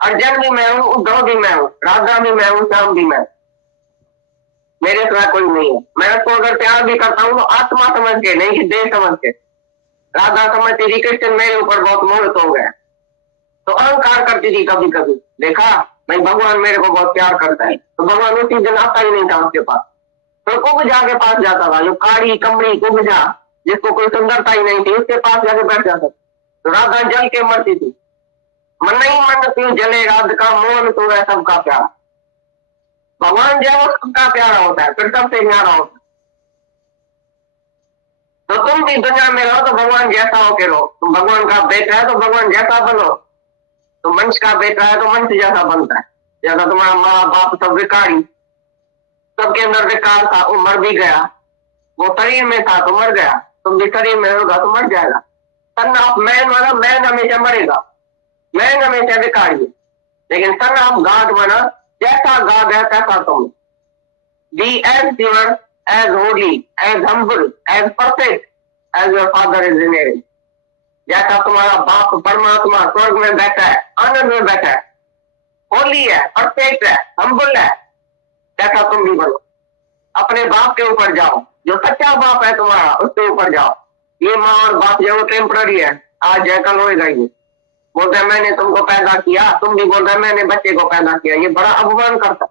अर्जुन भी मैं हूँ, उद्धव भी मैं हूँ, राधा भी मैं हूँ, श्याम भी मैं, मेरे सिवा कोई नहीं है। मैं उसको अगर प्यार भी करता हूँ तो आत्मा समझ के, नहीं कि देह समझ के। राधा समझती थी कृष्ण मेरे ऊपर बहुत मोहित हो गया, तो अहंकार करती थी कभी कभी, देखा भाई भगवान मेरे को बहुत प्यार करता है, तो भगवान उसी दिन आता ही नहीं था उसके पास, तो कुब्जा के पास जाता था, जो काड़ी कमड़ी कुब्जा जिसको कोई सुंदरता ही नहीं थी, उसके पास जाके बैठ जाता। तो राधा जल के मरती थी, मन नहीं मन क्यों जले राध का मोहन तो है सबका प्यार। भगवान जो है वो सबका प्यारा होता है, फिर सबसे प्यारा होता है। तो तुम भी दुनिया में रहो तो भगवान जैसा होके रहो, तुम भगवान का बेटा है तो भगवान जैसा बनो, तो मनुष्य का बेटा है तो मनुष्य जैसा बनता है। जैसा तुम्हारा माँ बाप सब विकारी, सबके अंदर विकार था, वो मर भी गया, वो शरीर में था तो मर गया, तुम भी शरीर में होगा तो मर जाएगा। सन ऑफ मैन वाला मैन हमेशा मरेगा, मैन हमेशा विकारी, लेकिन सन ऑफ गॉड माना जैसा गॉड है तैसा तुम। Be as pure, as holy, as humble, as perfect as your father is in heaven. जैसा तुम्हारा बाप परमात्मा स्वर्ग में बैठा है, आनंद में बैठा है, होली है, परफेक्ट है, हम्बल है, जैसा तुम भी बनो। अपने बाप के ऊपर जाओ, जो सच्चा बाप है तुम्हारा उसके ऊपर जाओ। ये माँ और बाप जो टेम्पररी है, आज है कल होएगा ही। बोलते हैं मैंने तुमको पैदा किया, तुम भी बोल रहे मैंने बच्चे को पैदा किया, ये बड़ा अपमान करता।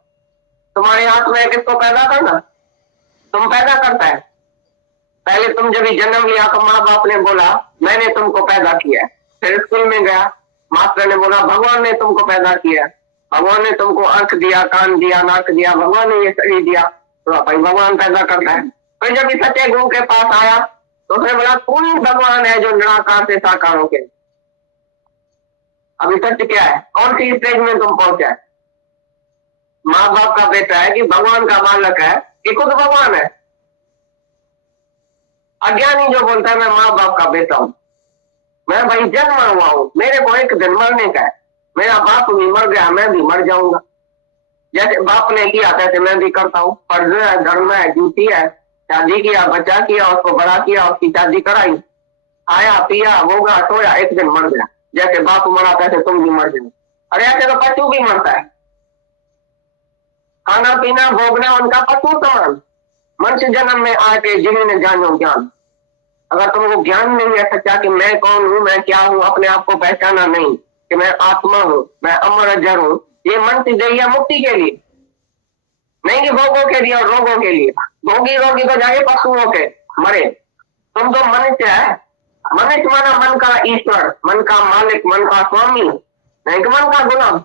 तुम्हारे हाथ में किसको पैदा करना, तुम पैदा करता है। पहले तुम जब जन्म लिया तो माँ बाप ने बोला मैंने तुमको पैदा किया, फिर स्कूल में गया, मास्टर ने बोला भगवान ने तुमको पैदा किया, भगवान ने तुमको आंख दिया, कान दिया, नाक दिया, भगवान ने ये शरीर दिया, तो भाई भगवान पैदा करता है। फिर जब इस सच्चे गुरु के पास आया तो उसने बोला तू ही भगवान है जो निराकार से साकार हो के। अभी सत्य क्या है, कौन सी स्टेज में तुम पहुंचा है? माँ बाप का बेटा है कि भगवान का बालक है कि खुद भगवान है? अज्ञानी जो बोलता है मैं माँ बाप का बेटा हूं, मैं भाई जन्मा हुआ हूँ, मेरे को एक दिन मरने का है। मेरा बाप भी मर गया, मैं भी मर जाऊंगा। जैसे बाप ने किया तैसे मैं भी करता हूँ। फर्ज है, धर्म है, ड्यूटी है। शादी किया, बच्चा किया, उसको बड़ा किया, उसकी शादी कराई, आया पिया होगा सोया, एक दिन मर गया। जैसे बाप मरा तैसे तुम भी मर जाओ। अरे ऐसे तो पशु भी मरता है। खाना पीना भोगना उनका पशु समान। मनुष्य जन्म में आके जिन्होंने जानो ज्ञान, अगर तुमको ज्ञान नहीं है सच्चा कि मैं कौन हूँ, मैं क्या हूँ, अपने आप को पहचाना नहीं कि मैं आत्मा हूँ, मैं अमर अजर हूँ, ये मन से दी है मुक्ति के लिए, नहीं कि भोगों के लिए और रोगों के लिए। भोगी रोगी तो जाए पशुओं के मरे। तुम तो मनुष्य है। मनुष्य माना मन का ईश्वर, मन का मालिक, मन का स्वामी, नहीं कि मन का गुलाम।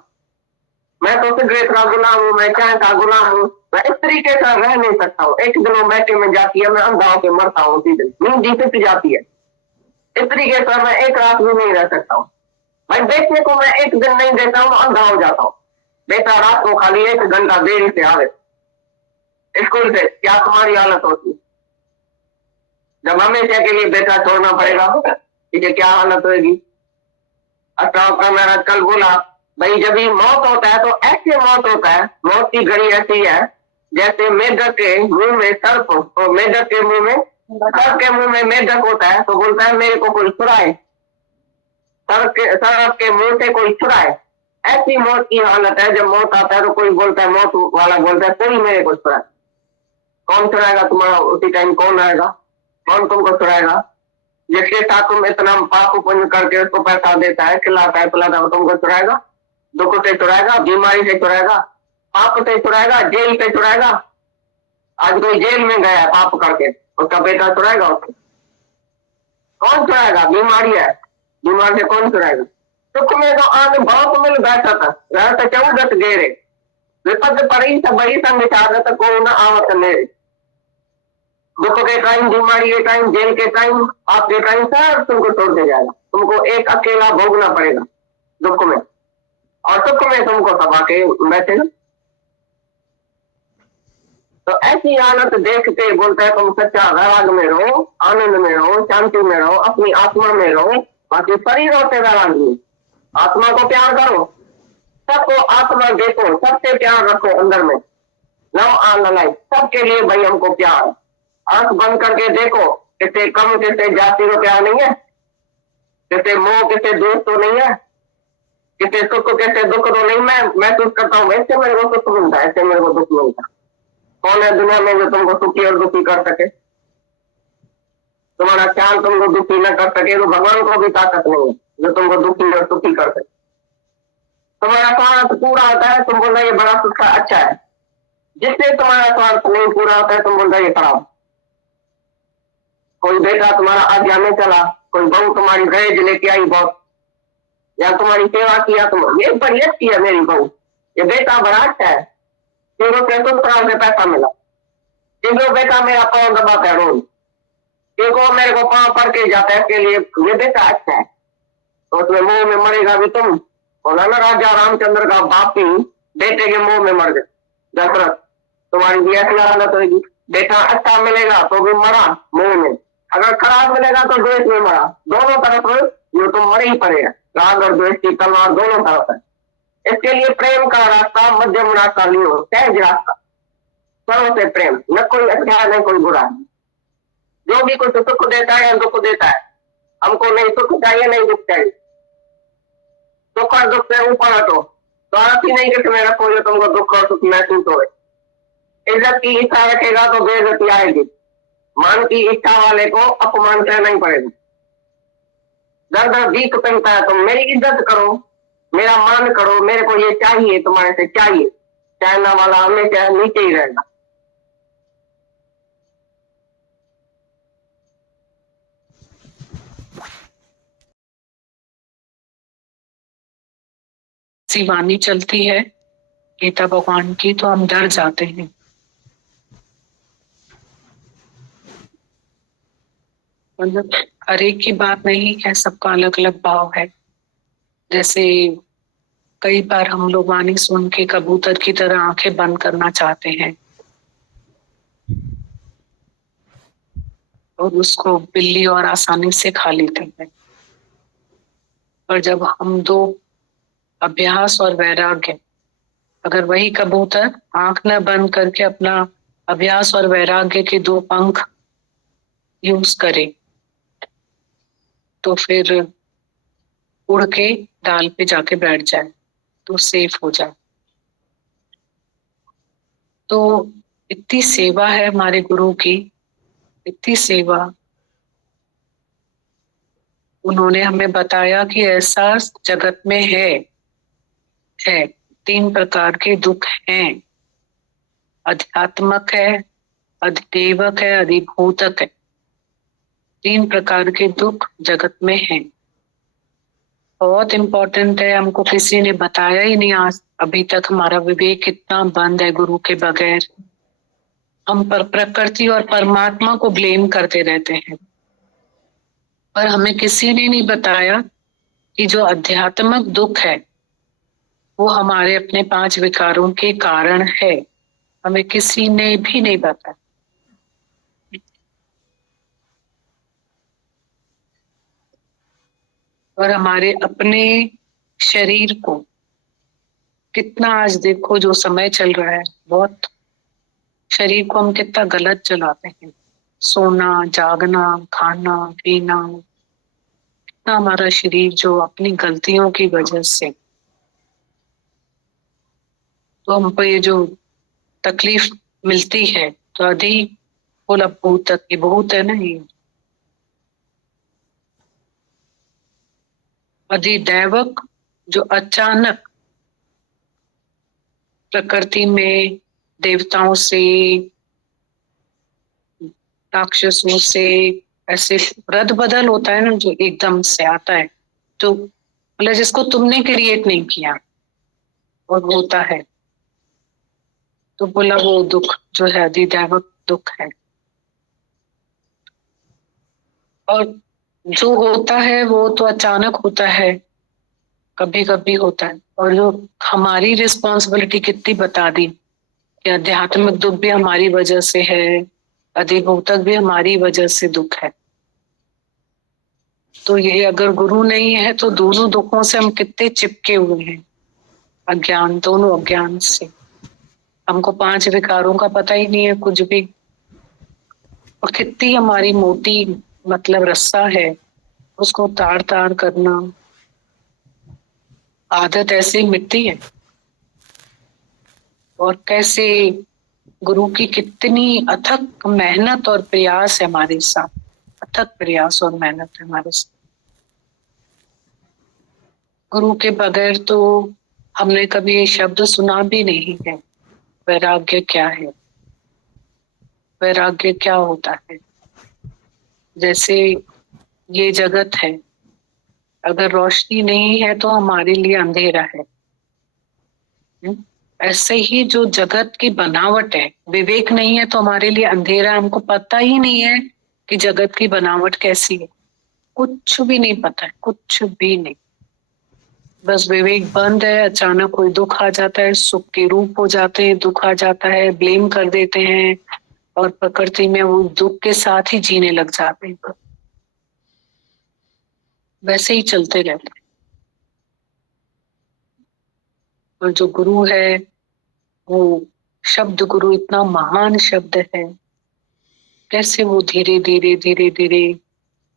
मैं तो सिगरेट का गुलाम हूँ, मैं चाय का गुलाम हूँ, मैं इस तरीके से रह नहीं सकता हूँ। एक दिन बैठे में जाती है, मैं अंधा होकर मरता हूँ, उसी दिन नींद जीत जाती है। इस तरीके से मैं एक रात भी नहीं रह सकता हूँ। भाई देखने को मैं एक दिन नहीं देता हूँ, अंधा हो जाता हूँ। बेटा रात को खाली 1 घंटा देरी से आवे स्कूल से, क्या तुम्हारी हालत होती है? जब हमेशा के लिए बेटा छोड़ना पड़ेगा, ठीक है, क्या हालत होगी? अष्टाव का मेरा कल बोला भाई जब भी मौत होता है तो ऐसे मौत होता है, मौत की घड़ी ऐसी है जैसे मेढक के मुंह में सर्प, और मेढक के मुंह में सर्प के मुंह में मेढक होता है, तो बोलता है मेरे को कोई छुड़ाए, सर्प के मुंह से कोई छुड़ाए। ऐसी मौत की हालत है। जब मौत आता है तो कोई बोलता है, मौत वाला बोलता है कोई मेरे को छुड़ाए। कौन छुड़ाएगा तुम्हारा? उसी टाइम कौन आएगा? कौन तुमको छुड़ाएगा? जिसके साथ तुम इतना पाप पुण्य करके उसको पैसा देता है, खिलाता है, पिलाता है, तुमको छुड़ाएगा? दुख से छुड़ाएगा, बीमारी से छुड़ाएगा, पाप से छुड़ाएगा, जेल से छुड़ाएगा। आज कोई जेल में गया है पाप करके, उसका बेटा छुड़ाएगा उसको? कौन छुड़ाएगा? बीमारी है, बीमार से कौन छुड़ाएगा? सुख में तो आग बहुत मिल बैठा था, रहता 14 गेरे, विपद पड़ी सबही संग साधत को न आवत मेरे। दुख के टाइम, बीमारी के टाइम, जेल के टाइम, आपके टाइम सब तुमको छोड़ दे जाएगा। तुमको एक अकेला भोगना पड़ेगा दुख में, और सुख में तुमको सब आके बैठेगा। तो ऐसी हालत देख के बोलता है तुम सच्चा वैराग में रहो, आनंद में रहो, शांति में रहो, अपनी आत्मा में रहो, बाकी शरीरों से वैराग नहीं। आत्मा को प्यार करो, सबको आत्मा देखो, सबसे प्यार रखो अंदर में, लव ऑन लाइफ, सबके लिए भाई हमको प्यार। आंख बंद करके देखो, किसे कम किसे जाति को प्यार नहीं है, किसे मोह किसे दोष तो नहीं है, किसे सुख किसे दुख तो नहीं। मैं महसूस करता हूँ ऐसे मेरे को सुख मिलता है, ऐसे मेरे को दुख मिलता है। कौन है दुनिया में जो तुमको सुखी और दुखी कर सके? तुम्हारा ख्याल तुमको दुखी न कर सके तो भगवान को भी ताकत नहीं है जो तुमको दुखी और सुखी कर सके। तुम्हारा स्वार्थ पूरा होता है, तुम बोल रहे ये बड़ा सुख अच्छा है। जिससे तुम्हारा स्वार्थ नहीं पूरा होता है, तुम बोल रहे ये खराब। कोई बेटा तुम्हारा आज्ञा में चला, कोई बहू तुम्हारी दहेज लेके आई बहुत, या तुम्हारी सेवा किया, तुम ये बड़ी अच्छी है मेरी बहू, ये बेटा बड़ा अच्छा है, तीनों ससुराल से पैसा मिला, तीनों बेटा मेरा पाँव दबाता है रोज, देखो मेरे को पाँव पड़ के जाता है, इसके लिए ये बेटा अच्छा है। तो उसमें मुंह में मरेगा भी तुम। बोला ना राजा रामचंद्र का बाप ही बेटे के मुंह में मर गए, दशरथ। तुम्हारी भी ऐसी हालत होगी, बेटा अच्छा मिलेगा तो भी मरा मुंह में, अगर खराब मिलेगा तो द्वेष में मरा। दोनों तरफ जो तुम मर ही पड़ेगा, राग और द्वेष की तलवार दोनों तरफ है। इसके लिए प्रेम का रास्ता, मध्यम रास्ता लियो, सहज रास्ता, सर्व से प्रेम, न कोई अच्छा है न कोई बुरा है। जो भी कुछ सुख देता है या दुख देता है, हमको नहीं सुख चाहिए नहीं दुख चाहिए। सुख और दुख से ऊपर हटो, तो आप ही नहीं कि तुम्हें रखो जो तुमको दुख और सुख महसूस हो। इज्जत की इच्छा रखेगा तो बेइज्जती आएगी, मान की इच्छा वाले को अपमान सहना ही पड़ेगा। दर दर भीख पहनता है, तुम मेरी इज्जत करो, मेरा मान करो, मेरे को ये चाहिए, तुम्हारे से चाहिए, चाहना वाला हमेशा नीचे ही रहेगा। वाणी चलती है गीता भगवान की तो हम डर जाते हैं। मतलब हर एक की बात नहीं है, सबका अलग अलग भाव है। जैसे कई बार हम लोग वाणी सुन के कबूतर की तरह आंखें बंद करना चाहते हैं और उसको बिल्ली और आसानी से खा लेते हैं। पर जब हम दो अभ्यास और वैराग्य, अगर वही कबूतर आंख न बंद करके अपना अभ्यास और वैराग्य के दो पंख यूज करे तो फिर उड़ के डाल पे जाके बैठ जाए तो सेफ हो जाए। तो इतनी सेवा है हमारे गुरु की, इतनी सेवा। उन्होंने हमें बताया कि ऐसा जगत में है 3 प्रकार के दुख हैं, अध्यात्मक है, अधिदेवक है, अधिभूतक है। 3 प्रकार के दुख जगत में हैं। बहुत इम्पोर्टेंट है, हमको किसी ने बताया ही नहीं आज अभी तक। हमारा विवेक कितना बंद है गुरु के बगैर। हम पर प्रकृति और परमात्मा को ब्लेम करते रहते हैं, पर हमें किसी ने नहीं बताया कि जो अध्यात्मक दुख है वो हमारे अपने 5 विकारों के कारण है। हमें किसी ने भी नहीं बताया। और हमारे अपने शरीर को कितना, आज देखो जो समय चल रहा है, बहुत शरीर को हम कितना गलत चलाते हैं। सोना, जागना, खाना, पीना, कितना हमारा शरीर जो अपनी गलतियों की वजह से, तो हमको ये जो तकलीफ मिलती है तो अधिक बोला भूतक, ये बहुत है ना, ये अधिदैवक जो अचानक प्रकृति में देवताओं से, राक्षसों से ऐसे रद बदल होता है ना, जो एकदम से आता है, तो मतलब जिसको तुमने क्रिएट नहीं किया और होता है, तो बोला वो दुख जो है अधिदैवक दुख है। और जो होता है वो तो अचानक होता है, कभी कभी होता है। और जो हमारी रिस्पॉन्सिबिलिटी कितनी बता दी कि आध्यात्मिक दुख भी हमारी वजह से है, अधिभौतक भी हमारी वजह से दुख है। तो ये अगर गुरु नहीं है तो दोनों दुखों से हम कितने चिपके हुए हैं, अज्ञान, दोनों अज्ञान से। हमको 5 विकारों का पता ही नहीं है कुछ भी। और कितनी हमारी मोटी मतलब रस्सा है, उसको तार तार करना, आदत ऐसे ही मिटती है। और कैसे गुरु की कितनी अथक मेहनत और प्रयास है हमारे साथ, अथक प्रयास और मेहनत है हमारे साथ। गुरु के बगैर तो हमने कभी ये शब्द सुना भी नहीं है, वैराग्य क्या है, वैराग्य क्या होता है। जैसे ये जगत है, अगर रोशनी नहीं है तो हमारे लिए अंधेरा है। ऐसे ही जो जगत की बनावट है, विवेक नहीं है तो हमारे लिए अंधेरा। हमको पता ही नहीं है कि जगत की बनावट कैसी है, कुछ भी नहीं पता है, कुछ भी नहीं। बस विवेक बंद है, अचानक कोई दुख आ जाता है, सुख के रूप हो जाते हैं, दुख आ जाता है, ब्लेम कर देते हैं और प्रकृति में वो दुख के साथ ही जीने लग जाते हैं। वैसे ही चलते रहते हैं। और जो गुरु है वो शब्द गुरु इतना महान शब्द है, कैसे वो धीरे धीरे धीरे धीरे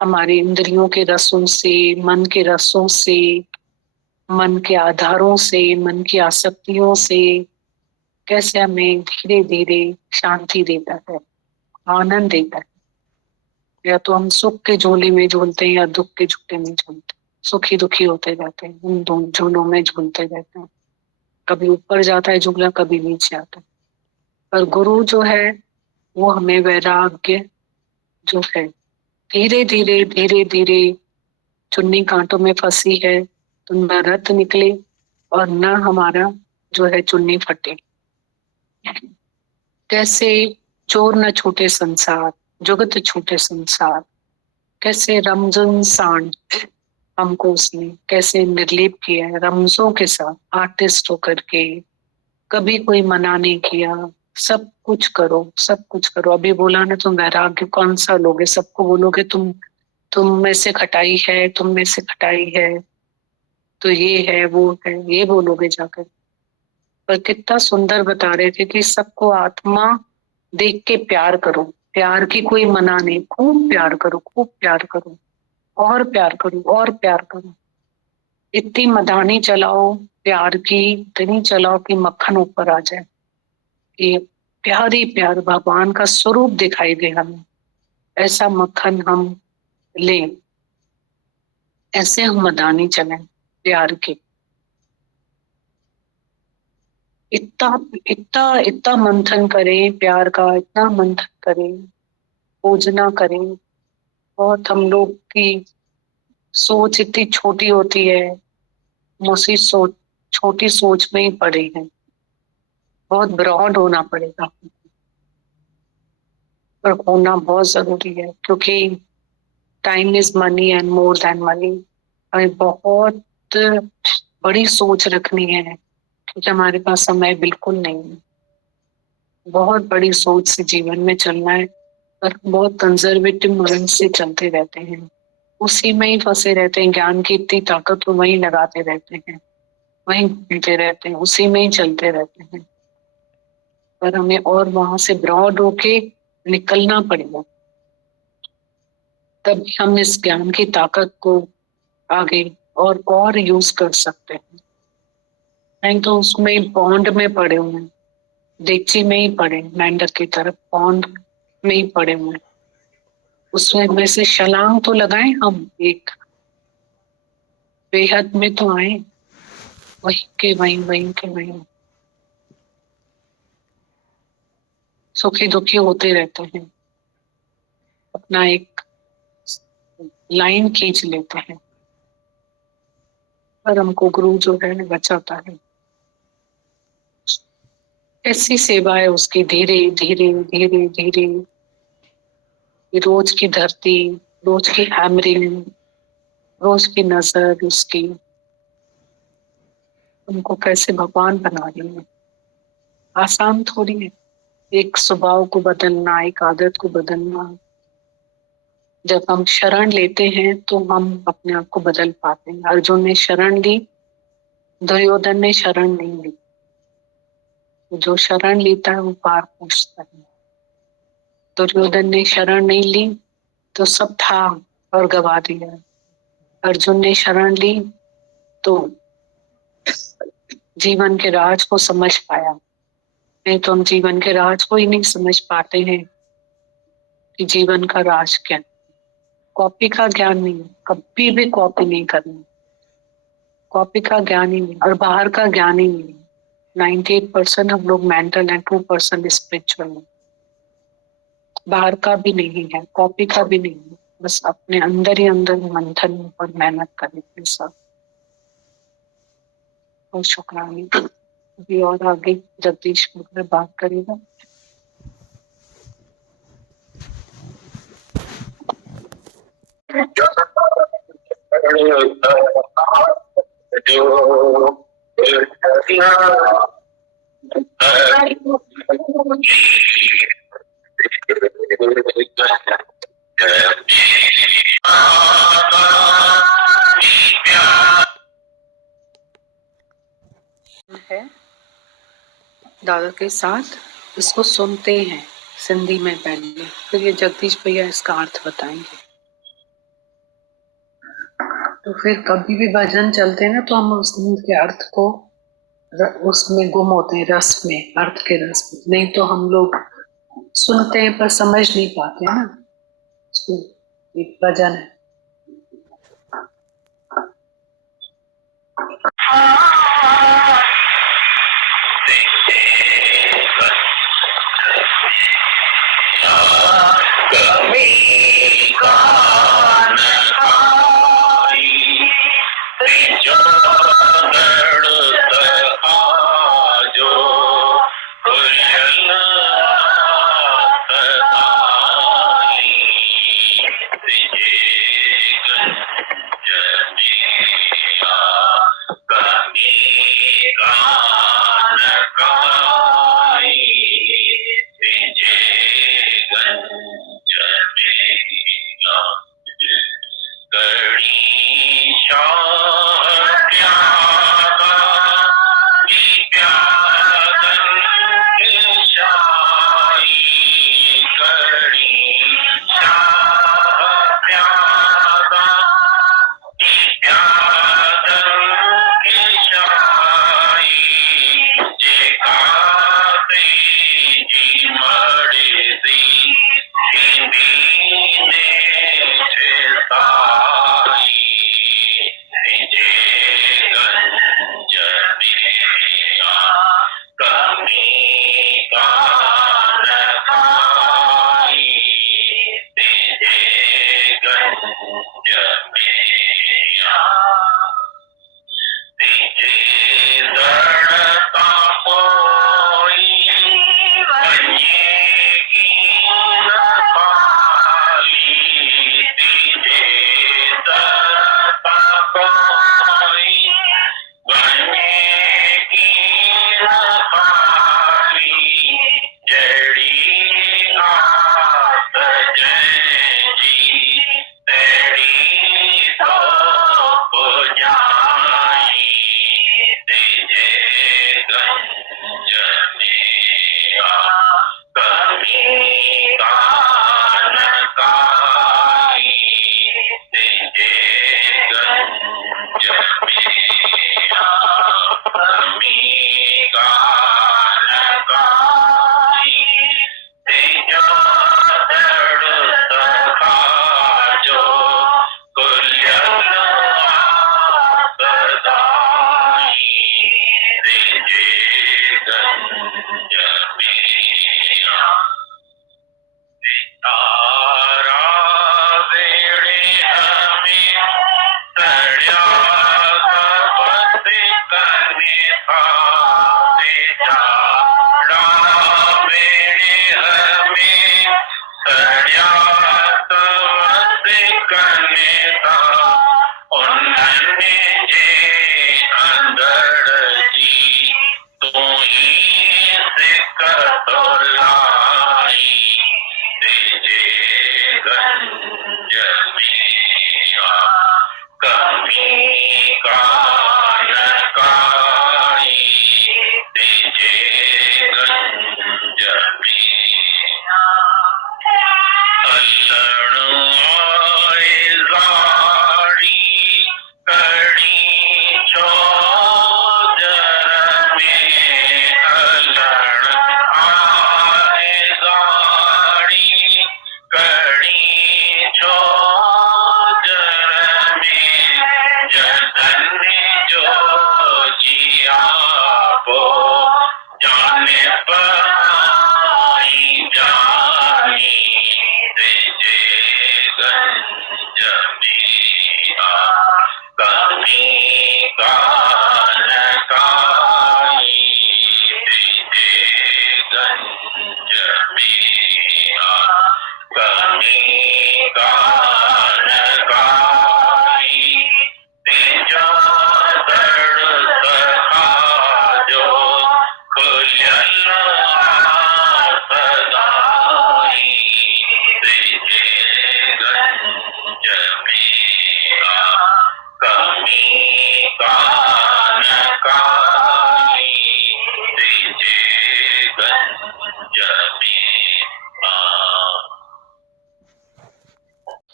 हमारे इंद्रियों के रसों से, मन के रसों से, मन के आधारों से, मन की आसक्तियों से कैसे हमें धीरे धीरे शांति देता है, आनंद देता है। या तो हम सुख के झोले में झूलते हैं या दुख के झूले में झूलते हैं, सुखी दुखी होते रहते हैं, उन दोनों झूलों में झूलते रहते हैं। कभी ऊपर जाता है झूला, कभी नीचे आता है। पर गुरु जो है वो हमें वैराग्य जो है, धीरे धीरे धीरे धीरे चुन्नी कांटों में फंसी है तो न रत निकले और न हमारा जो है चुन्नी फटे। कैसे चोर न छूटे संसार, जुगत छूटे संसार। कैसे रमज़न सांड हमको उसने कैसे निर्लेप किया है रमजों के साथ, आर्टिस्ट होकर के। कभी कोई मना नहीं किया, सब कुछ करो, सब कुछ करो। अभी बोला ना तुम वैराग्य कौन सा लोगे, सबको बोलोगे तुम में से खटाई है, तुम में से खटाई है। तो ये है वो है, ये बोलोगे जाकर। पर कितना सुंदर बता रहे थे कि सबको आत्मा देख के प्यार करो, प्यार की कोई मना नहीं, खूब प्यार करो, खूब प्यार करो, और प्यार करो, और प्यार करो। इतनी मदानी चलाओ प्यार की, इतनी चलाओ कि मक्खन ऊपर आ जाए, कि प्यार ही प्यार, भगवान का स्वरूप दिखाई दे हमें, ऐसा मक्खन हम लें, ऐसे हम मदानी चलें प्यार के। इतना इतना इतना मंथन करें प्यार का, इतना मंथन करें, पूजना करें। बहुत हम लोग की सोच इतनी छोटी होती है, उसी सोच, छोटी सोच में ही पड़े हैं। बहुत ब्रॉड होना पड़ेगा, पर होना बहुत जरूरी है, क्योंकि time is money and more than money. हमें बहुत बड़ी सोच रखनी है, क्योंकि हमारे पास समय बिल्कुल नहीं है। बहुत बड़ी सोच से जीवन में चलना है, पर बहुत कंजर्वेटिव माइंड से चलते रहते हैं, उसी में ही फंसे रहते हैं। ज्ञान की इतनी ताकत को वहीं लगाते रहते हैं, वहीं घूमते रहते हैं, उसी में ही चलते रहते हैं। पर हमें और वहां से ब्रॉड होके निकलना पड़ेगा, तब हम इस ज्ञान की ताकत को आगे और यूज कर सकते हैं। नहीं तो उसमें बॉन्ड में पड़े हुए हैं, डेगची में ही पड़े, मेंढक की तरफ बॉन्ड में ही पड़े हुए हैं। उसमें में से छलांग तो लगाएं हम, एक बेहद में तो आए, वही के वही, वही के वही, सुखी दुखी होते रहते हैं, अपना एक लाइन खींच लेते हैं। पर हमको गुरु जो है बचाता है। ऐसी सेवा है उसकी, धीरे धीरे धीरे धीरे, रोज की धरती, रोज की हैमरिंग, रोज की नजर उसकी, उनको कैसे भगवान बना रही है। आसान थोड़ी है एक स्वभाव को बदलना, एक आदत को बदलना। जब हम शरण लेते हैं तो हम अपने आप को बदल पाते हैं। अर्जुन ने शरण ली, दुर्योधन ने शरण नहीं ली। जो शरण लेता है वो पार पूछता है। दुर्योधन ने शरण नहीं ली तो सब था और गवा दिया। अर्जुन ने शरण ली तो जीवन के राज को समझ पाया। नहीं तो हम जीवन के राज को ही नहीं समझ पाते हैं कि जीवन का राज क्या है। कॉपी का ज्ञान नहीं, कभी भी कॉपी नहीं करनी, कॉपी का ज्ञान ही नहीं, और बाहर का ज्ञान ही नहीं। 98% हम लोग मेंटल एंड 2% स्पिरिचुअल है। बाहर का भी नहीं है, कॉपी का भी नहीं है, बस अपने अंदर ही अंदर मंथन और मेहनत करने सब। बहुत शुक्राना। अभी और आगे जगदीश में बात करेगा। है दादा के साथ इसको सुनते हैं सिंधी में पहले, फिर ये जगदीश भैया इसका अर्थ बताएंगे। तो फिर कभी भी भजन चलते हैं ना तो हम उसके अर्थ को उसमें गुम होते हैं, रस में, अर्थ के रस में। नहीं तो हम लोग सुनते हैं पर समझ नहीं पाते ना। एक भजन है,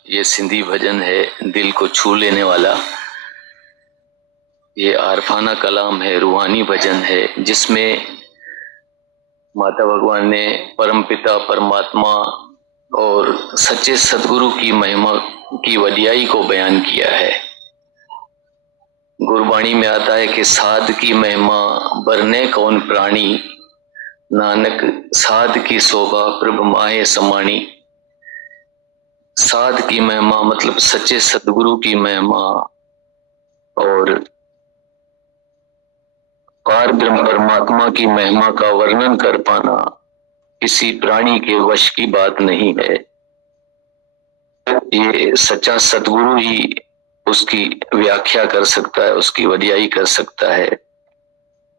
ये सिंधी भजन है दिल को छू लेने वाला। ये आरफाना कलाम है, रूहानी भजन है, जिसमें माता भगवान ने परमपिता परमात्मा और सच्चे सदगुरु की महिमा की वडियाई को बयान किया है। गुरबाणी में आता है कि साध की महिमा बरने कौन प्राणी, नानक साध की शोभा प्रभु माहे समाणी। साध की महिमा मतलब सच्चे सदगुरु की महिमा और पार ब्रह्म परमात्मा की महिमा का वर्णन कर पाना किसी प्राणी के वश की बात नहीं है। ये सच्चा सदगुरु ही उसकी व्याख्या कर सकता है, उसकी वडियाई कर सकता है।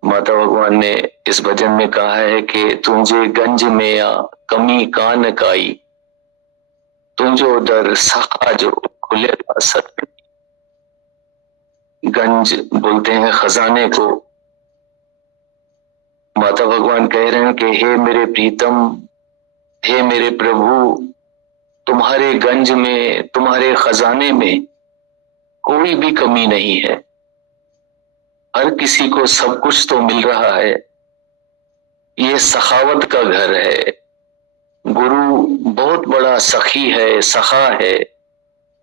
माता भगवान ने इस भजन में कहा है कि तुझे गंज में या कमी कान काई, तुझो दर सखा जो खुले सत। गंज बोलते हैं खजाने को। माता भगवान कह रहे हैं कि हे मेरे प्रीतम, हे मेरे प्रभु, तुम्हारे गंज में, तुम्हारे खजाने में कोई भी कमी नहीं है। हर किसी को सब कुछ तो मिल रहा है। ये सखावत का घर है। गुरु बहुत बड़ा सखी है, सखा है।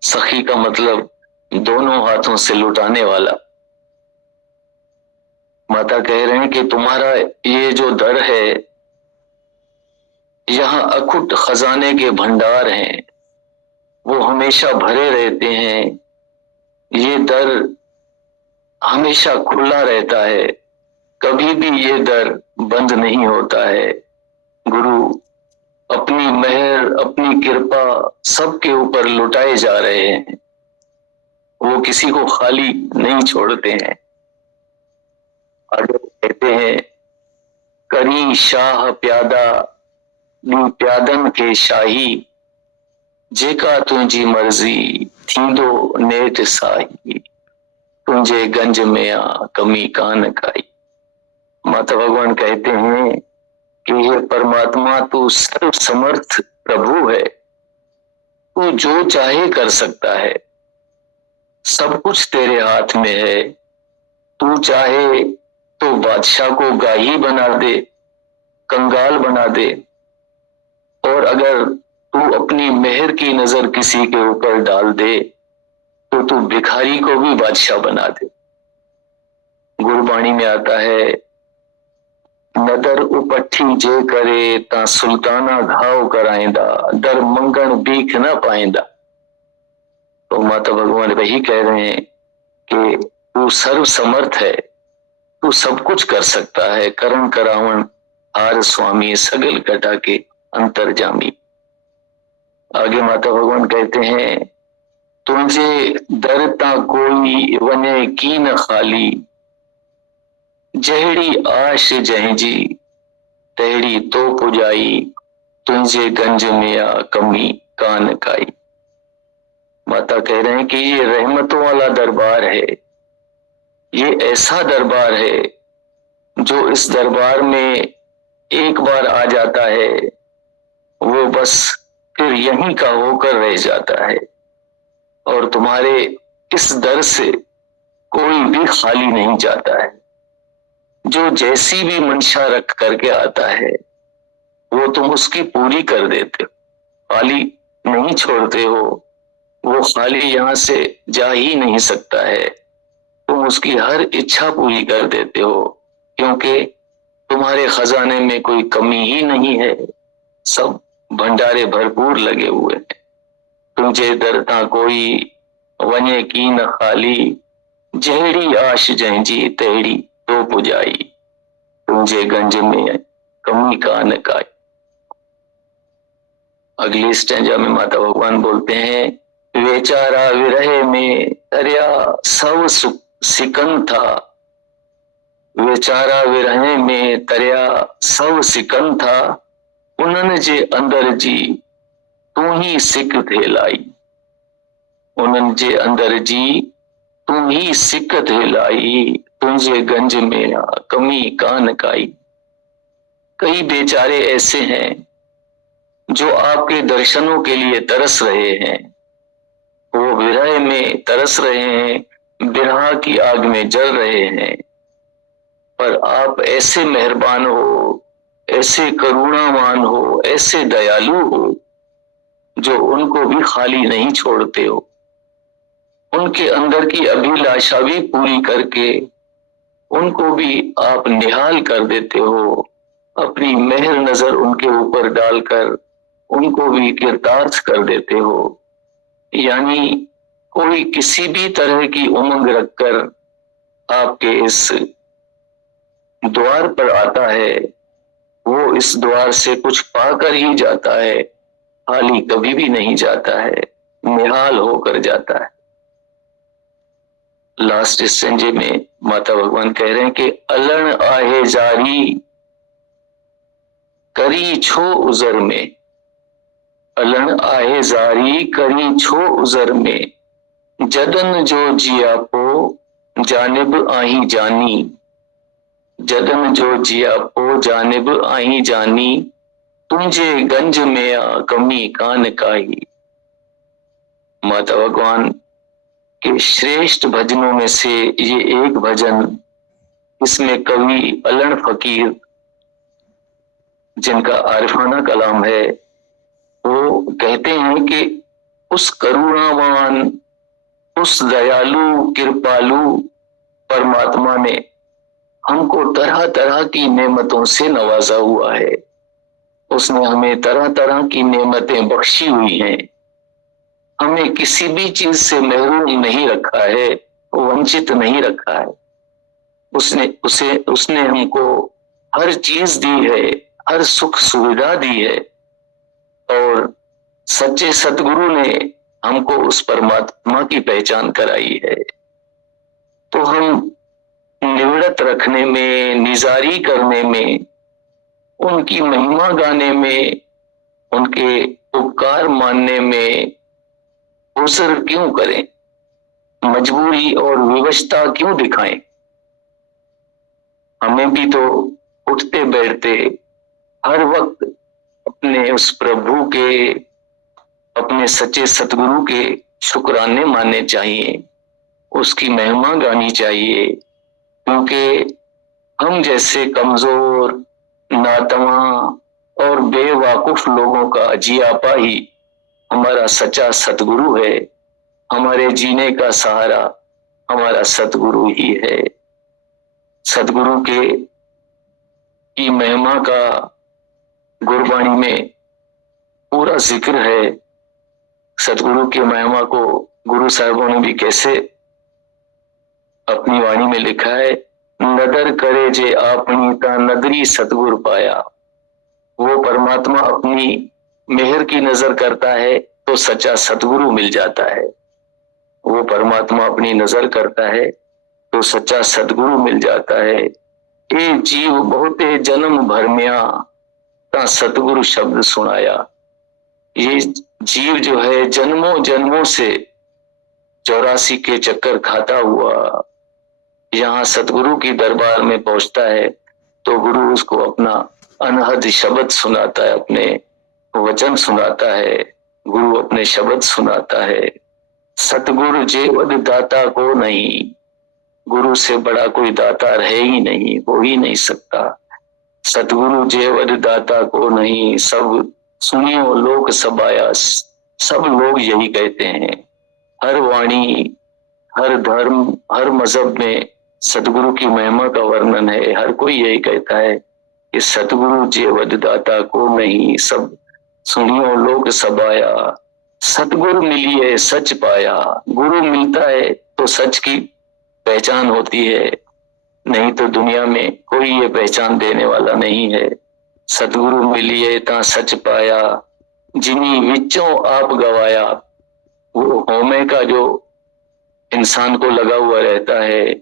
सखी का मतलब दोनों हाथों से लुटाने वाला। माता कह रहे हैं कि तुम्हारा ये जो दर है, यहाँ अखुट खजाने के भंडार हैं, वो हमेशा भरे रहते हैं। ये दर हमेशा खुला रहता है, कभी भी ये दर बंद नहीं होता है। गुरु अपनी मेहर, अपनी कृपा सबके ऊपर लुटाए जा रहे हैं। वो किसी को खाली नहीं छोड़ते हैं। आगे कहते हैं, करी शाह प्यादा दी प्यादन के शाही, जेका तुझी मर्जी थींदो नेत साही, तुझे गंज में आ कमी कान काई। माता भगवान कहते हैं कि ये परमात्मा तू सर्व समर्थ प्रभु है, तू जो चाहे कर सकता है, सब कुछ तेरे हाथ में है। तू चाहे तो बादशाह को गाही बना दे, कंगाल बना दे, और अगर तू अपनी मेहर की नजर किसी के ऊपर डाल दे तो तू भिखारी को भी बादशाह बना दे। गुरबाणी में आता है, नदर उपट्ठी जे करे ता सुल्ताना घाव कराइंदा, दर मंगण भीख न पाइंदा। तो माता भगवान वही कह रहे हैं कि तू सर्व समर्थ है, तू सब कुछ कर सकता है, करण करावण हार स्वामी सगल कटा के अंतर्जामी। आगे माता भगवान कहते हैं, तुझे दरता कोई वने की न खाली, जहड़ी आश जहजी तहड़ी तो पुजाई, तुझे गंज में आ कमी कान काई। माता कह रहे हैं कि ये रहमतों वाला दरबार है, ये ऐसा दरबार है जो इस दरबार में एक बार आ जाता है वो बस फिर यहीं का होकर रह जाता है, और तुम्हारे इस दर से कोई भी खाली नहीं जाता है। जो जैसी भी मंशा रख करके आता है वो तुम उसकी पूरी कर देते हो, खाली नहीं छोड़ते हो। वो खाली यहां से जा ही नहीं सकता है, तुम उसकी हर इच्छा पूरी कर देते हो, क्योंकि तुम्हारे खजाने में कोई कमी ही नहीं है, सब भंडारे भरपूर लगे हुए हैं। तुझे दरता कोई वने की न खाली, जहड़ी आश जहजी तहड़ी तो पुजाई, तुझे गंज में कमी कान काई। अगली स्टेंजा में माता भगवान बोलते हैं, बेचारा विरह में तरया सब सिकन था, बेचारा विरह में तरया सब सिकन था, उन्हन जे अंदर जी तू ही सिक थे लाई, उन्हन जे अंदर जी तू ही सिक थे लाई, तुझे गंज में आ कमी कान काई। कई बेचारे ऐसे हैं जो आपके दर्शनों के लिए तरस रहे हैं, वो विरह में तरस रहे हैं, विरह की आग में जल रहे हैं, पर आप ऐसे मेहरबान हो, ऐसे करुणावान हो, ऐसे दयालु हो, जो उनको भी खाली नहीं छोड़ते हो, उनके अंदर की अभिलाषा भी पूरी करके उनको भी आप निहाल कर देते हो, अपनी मेहर नजर उनके ऊपर डालकर उनको भी कृतार्थ कर देते हो। यानी कोई किसी भी तरह की उमंग रखकर आपके इस द्वार पर आता है, वो इस द्वार से कुछ पाकर ही जाता है, खाली कभी भी नहीं जाता है, निहाल होकर जाता है। लास्ट स्टेंजे में माता भगवान कह रहे हैं कि अलण आहे जारी करी छो उजर में, अलण आहे जारी करी छो उजर में, जदन जो जिया पो जानिब आही जानी, जदन जो जिया पो जानिब आही जानी, तुझे गंज में आ कमी कान काई। माता भगवान के श्रेष्ठ भजनों में से ये एक भजन, इसमें कवि अलण फकीर जिनका आरिफाना कलाम है, वो कहते हैं कि उस करुणावान, उस दयालु कृपालु परमात्मा ने हमको तरह तरह की नेमतों से नवाजा हुआ है, उसने हमें तरह तरह की नेमतें बख्शी हुई हैं, हमें किसी भी चीज से महरूम नहीं रखा है, वंचित नहीं रखा है। उसने हमको हर चीज दी है, हर सुख सुविधा दी है, और सच्चे सतगुरु ने हमको उस परमात्मा की पहचान कराई है। तो हम निवृत्त रखने में, निजारी करने में, उनकी महिमा गाने में, उनके उपकार मानने में अवसर क्यों करें, मजबूरी और विवशता क्यों दिखाएं? हमें भी तो उठते बैठते हर वक्त अपने उस प्रभु के, अपने सच्चे सतगुरु के शुक्राने मानने चाहिए, उसकी महिमा गानी चाहिए, क्योंकि हम जैसे कमजोर, नातवा और बेवाकुफ लोगों का जियापा ही हमारा सच्चा सतगुरु है। हमारे जीने का सहारा हमारा सतगुरु ही है। सतगुरु के की महिमा का गुरबाणी में पूरा जिक्र है। सतगुरु की महिमा को गुरु साहिबों ने भी कैसे अपनी वाणी में लिखा है, नदर करे जे आपनी ता नदरी सतगुरु पाया। वो परमात्मा अपनी मेहर की नजर करता है तो सच्चा सतगुरु मिल जाता है। वो परमात्मा अपनी नजर करता है तो सच्चा सतगुरु मिल जाता है। ये जीव बहुते जन्म भरमिया ता सतगुरु शब्द सुनाया। ये जीव जो है जन्मों जन्मों से 84 के चक्कर खाता हुआ यहाँ सतगुरु की दरबार में पहुंचता है तो गुरु उसको अपना अनहद शब्द सुनाता है, अपने वचन सुनाता है, गुरु अपने शब्द सुनाता है। सतगुरु जेवद दाता को नहीं, गुरु से बड़ा कोई दातार है ही नहीं, हो ही नहीं सकता। सतगुरु जेवद दाता को नहीं, सब सुनियो लोक सबाया। सब लोग यही कहते हैं, हर वाणी, हर धर्म, हर मजहब में सतगुरु की महिमा का वर्णन है। हर कोई यही कहता है कि सतगुरु जेवद दाता को नहीं, सब सुनियो लोक सबाया। सतगुरु मिलिए सच पाया। गुरु मिलता है तो सच की पहचान होती है, नहीं तो दुनिया में कोई ये पहचान देने वाला नहीं है। सतगुरु मिलिए ता सच पाया, जिन्हीं विचों आप गवाया। वो होमे का जो इंसान को लगा हुआ रहता है,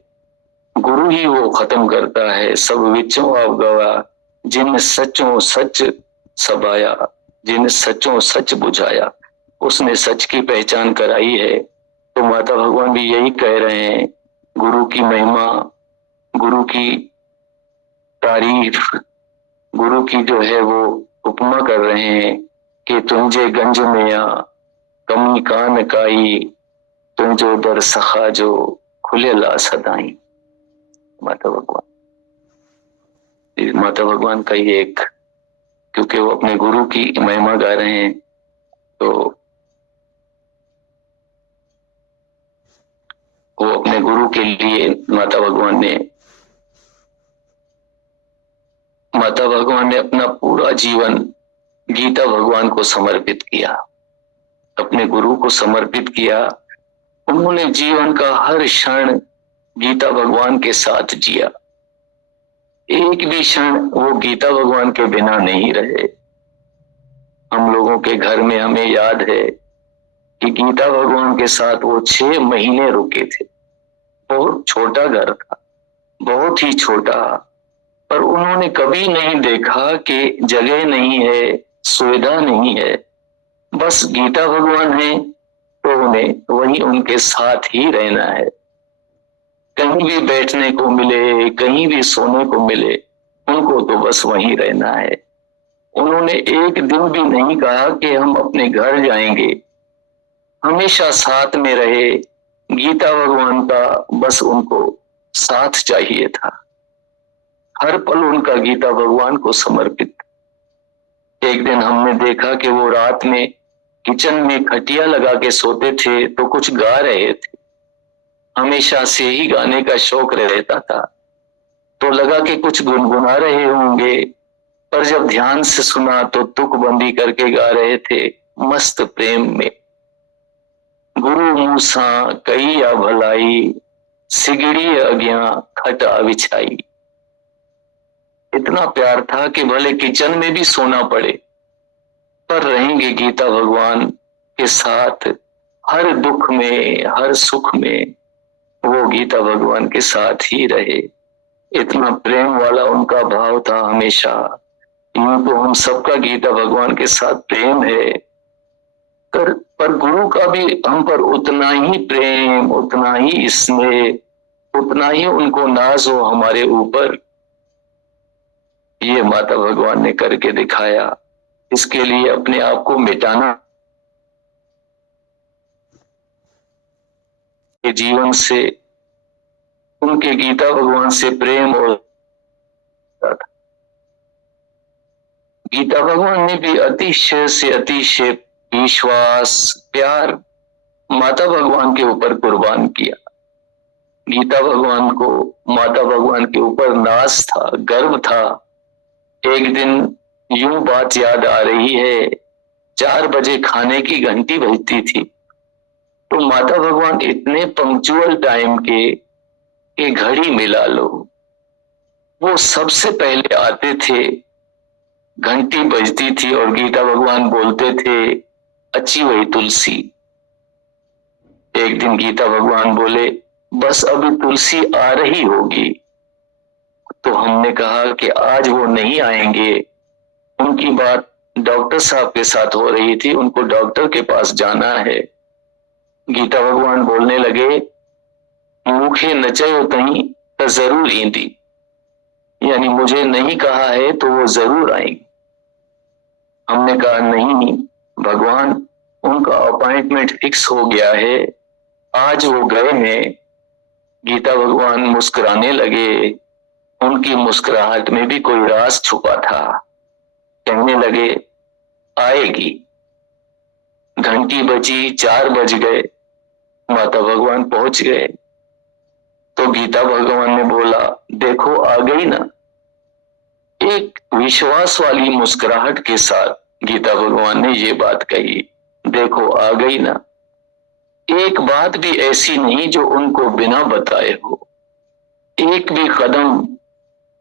गुरु ही वो खत्म करता है। सब विचों आप गवा, जिन सचों सच सबाया, जिन सचों सच बुझाया। उसने सच की पहचान कराई है। तो माता भगवान भी यही कह रहे हैं, गुरु की महिमा, गुरु की तारीफ, गुरु की जो है वो उपमा कर रहे हैं कि तुझे गंज में आ कमी कान काई, तुझो दर सखा जो खुले ला सदाई। माता भगवान का ये एक, क्योंकि वो अपने गुरु की महिमा गा रहे हैं तो वो अपने गुरु के लिए माता भगवान ने अपना पूरा जीवन गीता भगवान को समर्पित किया, अपने गुरु को समर्पित किया। उन्होंने जीवन का हर क्षण गीता भगवान के साथ जिया। एक भी क्षण वो गीता भगवान के बिना नहीं रहे। हम लोगों के घर में हमें याद है कि गीता भगवान के साथ वो 6 महीने रुके थे। बहुत छोटा घर था, बहुत ही छोटा, पर उन्होंने कभी नहीं देखा कि जगह नहीं है, सुविधा नहीं है, बस गीता भगवान है तो उन्हें वही उनके साथ ही रहना है। कहीं भी बैठने को मिले, कहीं भी सोने को मिले, उनको तो बस वहीं रहना है। उन्होंने एक दिन भी नहीं कहा कि हम अपने घर जाएंगे। हमेशा साथ में रहे। गीता भगवान का बस उनको साथ चाहिए था। हर पल उनका गीता भगवान को समर्पित। एक दिन हमने देखा कि वो रात में किचन में खटिया लगा के सोते थे तो कुछ गा रहे थे। हमेशा से ही गाने का शौक रहता था, तो लगा कि कुछ गुनगुना रहे होंगे, पर जब ध्यान से सुना तो तुकबंदी करके गा रहे थे, मस्त प्रेम में। गुरु मूसा कई या भलाई, सिगड़ी अज्ञा खटा बिछाई। इतना प्यार था कि भले किचन में भी सोना पड़े, पर रहेंगे गीता भगवान के साथ। हर दुख में, हर सुख में वो गीता भगवान के साथ ही रहे। इतना प्रेम वाला उनका भाव था हमेशा। यूं तो हम सबका गीता भगवान के साथ प्रेम है, पर गुरु का भी हम पर उतना ही प्रेम, उतना ही स्नेह, उतना ही उनको नाज हो हमारे ऊपर, ये माता भगवान ने करके दिखाया। इसके लिए अपने आप को मिटाना के जीवन से, उनके गीता भगवान से प्रेम और गीता भगवान ने भी अतिशय से अतिशय विश्वास, प्यार माता भगवान के ऊपर कुर्बान किया। गीता भगवान को माता भगवान के ऊपर नाज था, गर्व था। एक दिन यूं बात याद आ रही है, 4 बजे खाने की घंटी बजती थी, तो माता भगवान इतने पंक्चुअल टाइम के घड़ी मिला लो, वो सबसे पहले आते थे। घंटी बजती थी और गीता भगवान बोलते थे, अच्छी वही तुलसी। एक दिन गीता भगवान बोले, बस अभी तुलसी आ रही होगी। तो हमने कहा कि आज वो नहीं आएंगे, उनकी बात डॉक्टर साहब के साथ हो रही थी, उनको डॉक्टर के पास जाना है। गीता भगवान बोलने लगे, मुखे नचयो तहीं तो जरूर ईंदी, यानी मुझे नहीं कहा है तो वो जरूर आएंगे। हमने कहा नहीं भगवान, उनका अपॉइंटमेंट फिक्स हो गया है, आज वो गए हैं। गीता भगवान मुस्कुराने लगे, उनकी मुस्कुराहट में भी कोई राज छुपा था। कहने लगे, आएगी। घंटी बजी, 4 बज गए, माता भगवान पहुंच गए। तो गीता भगवान ने बोला, देखो आ गई ना। एक विश्वास वाली मुस्कुराहट के साथ गीता भगवान ने ये बात कही, देखो आ गई ना। एक बात भी ऐसी नहीं जो उनको बिना बताए हो, एक भी कदम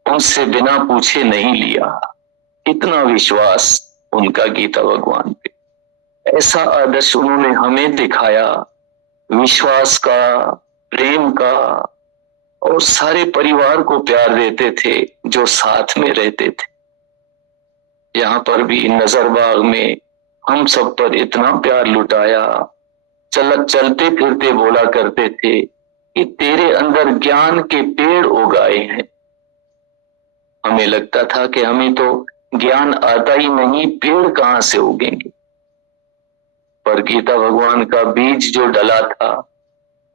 उनसे बिना पूछे नहीं लिया। इतना विश्वास उनका गीता भगवान पे। ऐसा आदर्श उन्होंने हमें दिखाया, विश्वास का, प्रेम का, और सारे परिवार को प्यार देते थे जो साथ में रहते थे। यहाँ पर भी नजरबाग में हम सब पर इतना प्यार लुटाया। चलते फिरते बोला करते थे कि तेरे अंदर ज्ञान के पेड़ उगाए हैं। हमें लगता था कि हमें तो ज्ञान आता ही नहीं, पेड़ कहां से उगेंगे। पर गीता भगवान का बीज जो डला था,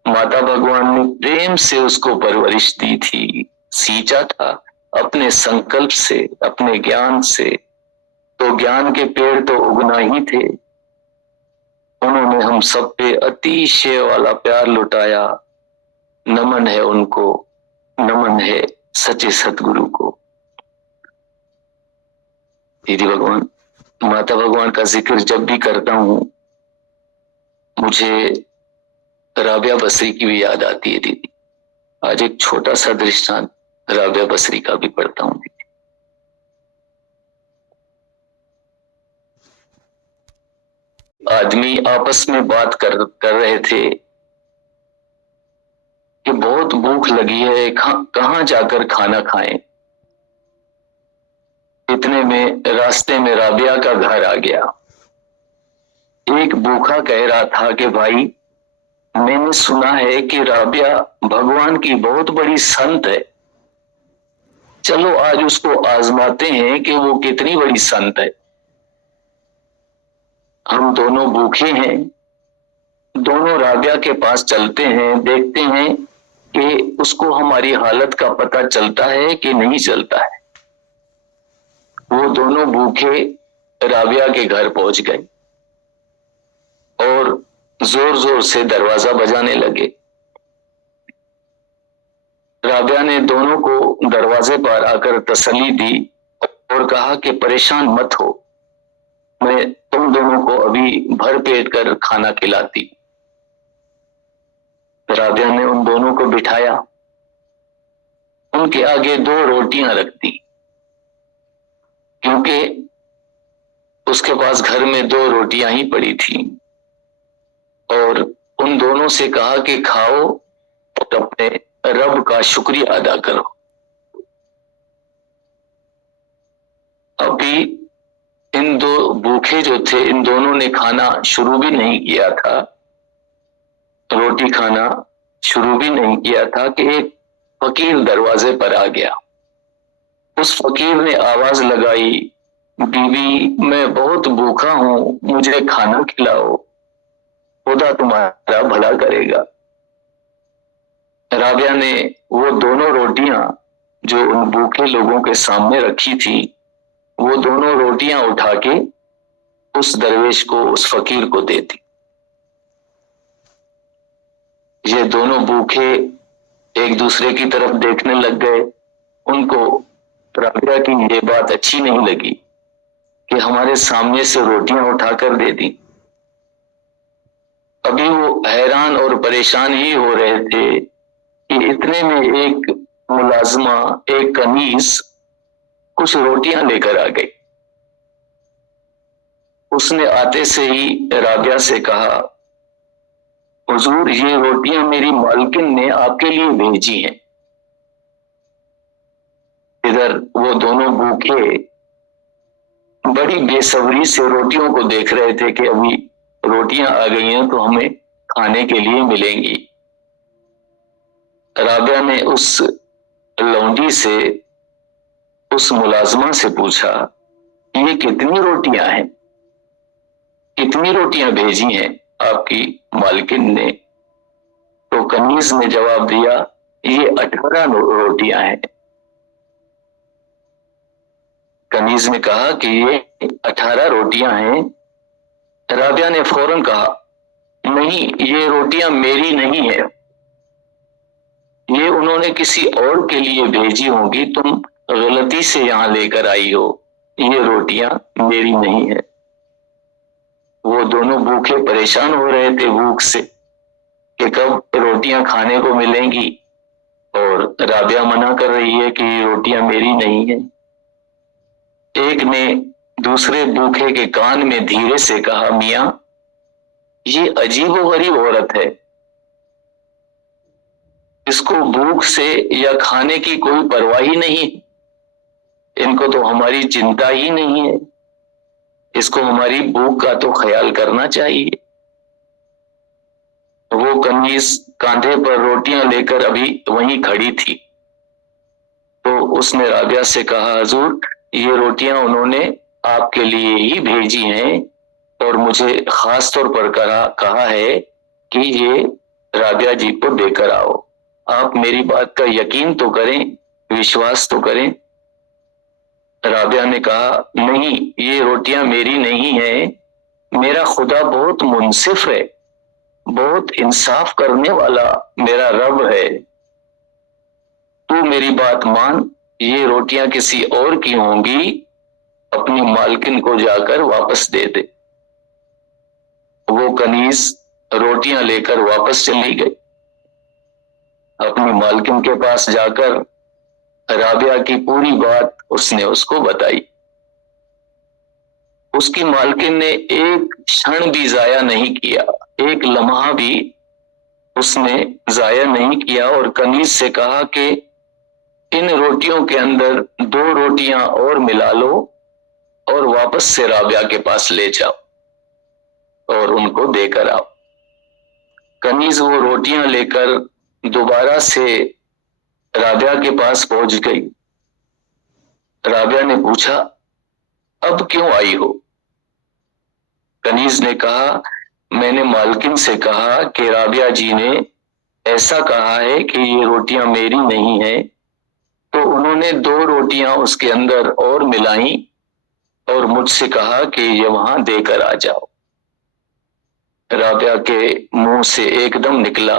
माता भगवान ने प्रेम से उसको परवरिश दी थी, सींचा था अपने संकल्प से, अपने ज्ञान से। तो ज्ञान के पेड़ तो उगना ही थे। उन्होंने हम सब पे अतिशय वाला प्यार लुटाया। नमन है उनको, नमन है सच्चे सतगुरु को। दीदी भगवान, माता भगवान का जिक्र जब भी करता हूं, मुझे राबिया बसरी की भी याद आती है दीदी। आज एक छोटा सा दृष्टांत राबिया बसरी का भी पढ़ता हूं दीदी। आदमी आपस में बात कर रहे थे कि बहुत भूख लगी है, कहां जाकर खाना खाएं। इतने में रास्ते में राबिया का घर आ गया। एक भूखा कह रहा था कि भाई, मैंने सुना है कि राबिया भगवान की बहुत बड़ी संत है, चलो आज उसको आजमाते हैं कि वो कितनी बड़ी संत है। हम दोनों भूखे हैं, दोनों राबिया के पास चलते हैं, देखते हैं कि उसको हमारी हालत का पता चलता है कि नहीं चलता है। वो दोनों भूखे राबिया के घर पहुंच गए और जोर जोर से दरवाजा बजाने लगे। राबिया ने दोनों को दरवाजे पर आकर तसल्ली दी और कहा कि परेशान मत हो, मैं तुम दोनों को अभी भर पेट कर खाना खिलाती। राबिया ने उन दोनों को बिठाया, उनके आगे 2 रोटियां रख दी, क्योंकि उसके पास घर में 2 रोटियां ही पड़ी थी। और उन दोनों से कहा कि खाओ और अपने रब का शुक्रिया अदा करो। अभी इन दो भूखे जो थे, इन दोनों ने खाना शुरू भी नहीं किया था, रोटी खाना शुरू भी नहीं किया था कि एक फकीर दरवाजे पर आ गया। उस फकीर ने आवाज लगाई, बीवी मैं बहुत भूखा हूं, मुझे खाना खिलाओ, खुदा तुम्हारा भला करेगा। राबिया ने वो दोनों रोटियां जो उन भूखे लोगों के सामने रखी थी, वो दोनों रोटियां उठा के उस दरवेश को, उस फकीर को दे दी। ये दोनों भूखे एक दूसरे की तरफ देखने लग गए। उनको राबिया की ये बात अच्छी नहीं लगी कि हमारे सामने से रोटियां उठाकर दे दी। अभी वो हैरान और परेशान ही हो रहे थे कि इतने में एक मुलाजमा, एक कनीज कुछ रोटियां लेकर आ गई। उसने आते से ही राबिया से कहा, हुजूर ये रोटियां मेरी मालकिन ने आपके लिए भेजी हैं। इधर वो दोनों भूखे बड़ी बेसब्री से रोटियों को देख रहे थे कि अभी रोटियां आ गई हैं तो हमें खाने के लिए मिलेंगी। राबिया ने उस लौंडी से, उस मुलाजमा से पूछा, ये कितनी रोटियां हैं, कितनी रोटियां भेजी हैं आपकी मालकिन ने? तो कनीज ने जवाब दिया, ये 18 रोटियां हैं। कनीज ने कहा कि ये 18 रोटियां हैं। राबिया ने फौरन कहा, नहीं ये रोटियां मेरी नहीं है, ये उन्होंने किसी और के लिए भेजी होंगी, तुम गलती से यहां लेकर आई हो, ये रोटियां मेरी नहीं है। वो दोनों भूखे परेशान हो रहे थे भूख से कि कब रोटियां खाने को मिलेंगी, और राबिया मना कर रही है कि ये रोटियां मेरी नहीं है। एक ने दूसरे भूखे के कान में धीरे से कहा, मियां ये अजीबोगरीब औरत है, इसको भूख से या खाने की कोई परवाह ही नहीं, इनको तो हमारी चिंता ही नहीं है, इसको हमारी भूख का तो ख्याल करना चाहिए। वो कनीज कांधे पर रोटियां लेकर अभी वहीं खड़ी थी, तो उसने राबिया से कहा, हुजूर ये रोटियां उन्होंने आपके लिए ही भेजी हैं और मुझे खास तौर पर कहा है कि ये राबिया जी को देकर आओ। आप मेरी बात का यकीन तो करें, विश्वास तो करें। राबिया ने कहा, नहीं ये रोटियां मेरी नहीं है, मेरा खुदा बहुत मुंसिफ है, बहुत इंसाफ करने वाला मेरा रब है, तू मेरी बात मान, ये रोटियां किसी और की होंगी, अपनी मालकिन को जाकर वापस दे दे। वो कनीज रोटियां लेकर वापस चली गई। अपनी मालकिन के पास जाकर राबिया की पूरी बात उसने उसको बताई। उसकी मालकिन ने एक क्षण भी जाया नहीं किया, एक लम्हा भी उसने जाया नहीं किया, और कनीज से कहा कि इन रोटियों के अंदर 2 रोटियां और मिला लो और वापस से राबिया के पास ले जाओ और उनको देकर आओ। कनीज वो रोटियां लेकर दोबारा से राबिया के पास पहुंच गई। राबिया ने पूछा, अब क्यों आई हो? कनीज ने कहा, मैंने मालकिन से कहा कि राबिया जी ने ऐसा कहा है कि ये रोटियां मेरी नहीं है, तो उन्होंने 2 रोटियां उसके अंदर और मिलाई और मुझसे कहा कि ये वहां देकर आ जाओ। राबिया के मुंह से एकदम निकला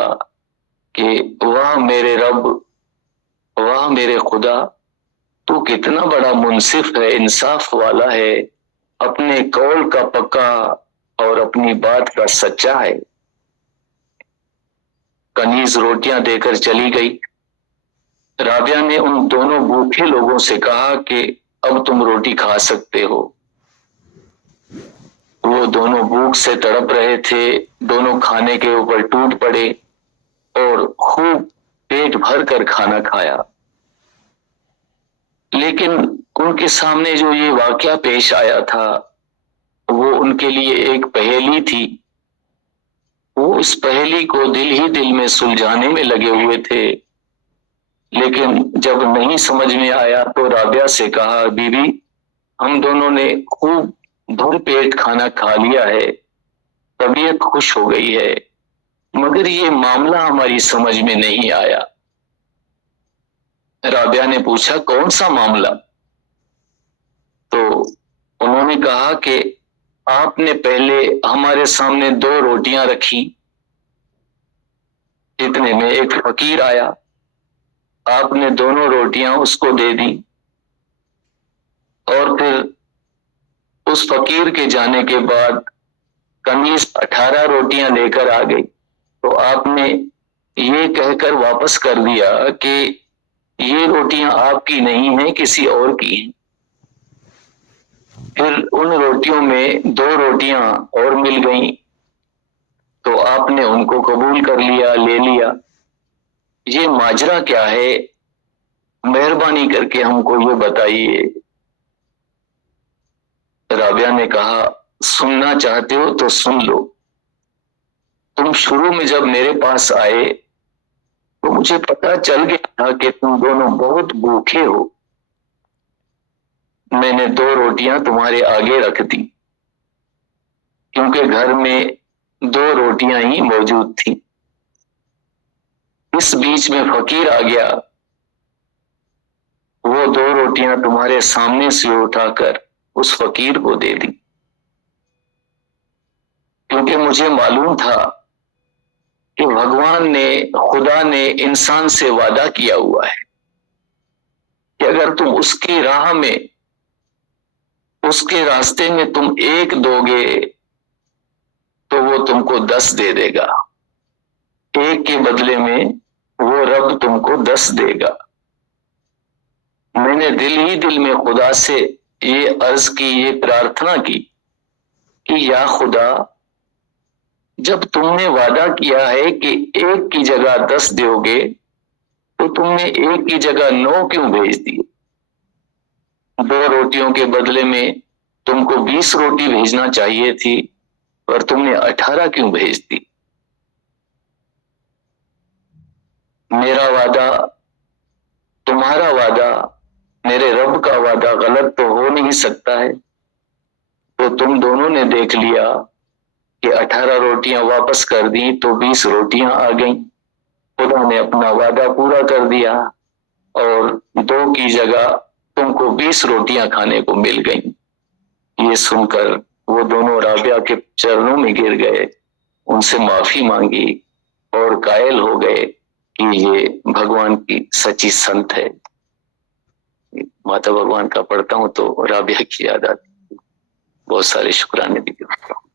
कि वाह मेरे रब, वाह मेरे खुदा, तू कितना बड़ा मुंसिफ है, इंसाफ वाला है, अपने कौल का पक्का और अपनी बात का सच्चा है। कनीज रोटियां देकर चली गई। राबिया ने उन दोनों भूखे लोगों से कहा कि अब तुम रोटी खा सकते हो। वो दोनों भूख से तड़प रहे थे, दोनों खाने के ऊपर टूट पड़े और खूब पेट भर कर खाना खाया। लेकिन उनके सामने जो ये वाकया पेश आया था, वो उनके लिए एक पहेली थी। वो इस पहेली को दिल ही दिल में सुलझाने में लगे हुए थे, लेकिन जब नहीं समझ में आया तो राबिया से कहा, बीबी हम दोनों ने खूब भर पेट खाना खा लिया है, तबीयत खुश हो गई है, मगर ये मामला हमारी समझ में नहीं आया। राबिया ने पूछा, कौन सा मामला? तो उन्होंने कहा कि आपने पहले हमारे सामने 2 रोटियां रखी, इतने में एक फकीर आया, आपने दोनों रोटियां उसको दे दी और फिर उस फकीर के जाने के बाद कमीज 18 रोटियां लेकर आ गई, तो आपने ये कहकर वापस कर दिया कि ये रोटियां आपकी नहीं हैं, किसी और की हैं। फिर उन रोटियों में 2 रोटियां और मिल गईं, तो आपने उनको कबूल कर लिया, ले लिया। ये माजरा क्या है? मेहरबानी करके हमको ये बताइए। राबिया ने कहा, सुनना चाहते हो तो सुन लो। तुम शुरू में जब मेरे पास आए तो मुझे पता चल गया था कि तुम दोनों बहुत भूखे हो। मैंने 2 रोटियां तुम्हारे आगे रख दी, क्योंकि घर में 2 रोटियां ही मौजूद थी। इस बीच में फकीर आ गया, वो 2 रोटियां तुम्हारे सामने से उठाकर उस फकीर को दे दी, क्योंकि मुझे मालूम था कि भगवान ने, खुदा ने इंसान से वादा किया हुआ है कि अगर तुम उसकी राह में, उसके रास्ते में तुम 1 दोगे तो वो तुमको 10 दे देगा। 1 के बदले में वो रब तुमको 10 देगा। मैंने दिल ही दिल में खुदा से ये अर्ज की, ये प्रार्थना की कि या खुदा, जब तुमने वादा किया है कि 1 की जगह 10 दोगे, तो तुमने 1 की जगह 9 क्यों भेज दिए? 2 रोटियों के बदले में तुमको 20 रोटी भेजना चाहिए थी, पर तुमने 18 क्यों भेज दी? मेरा वादा, तुम्हारा वादा, मेरे रब का वादा गलत तो हो नहीं सकता है। तो तुम दोनों ने देख लिया कि 18 रोटियां वापस कर दी तो 20 रोटियां आ गईं। खुदा ने अपना वादा पूरा कर दिया और 2 की जगह तुमको 20 रोटियां खाने को मिल गईं। ये सुनकर वो दोनों राबिया के चरणों में गिर गए, उनसे माफी मांगी और कायल हो गए कि ये भगवान की सच्ची संत है। माता भगवान का पढ़ता हूं तो राबिया की याद आती, बहुत सारे शुक्राने भी देता हूं।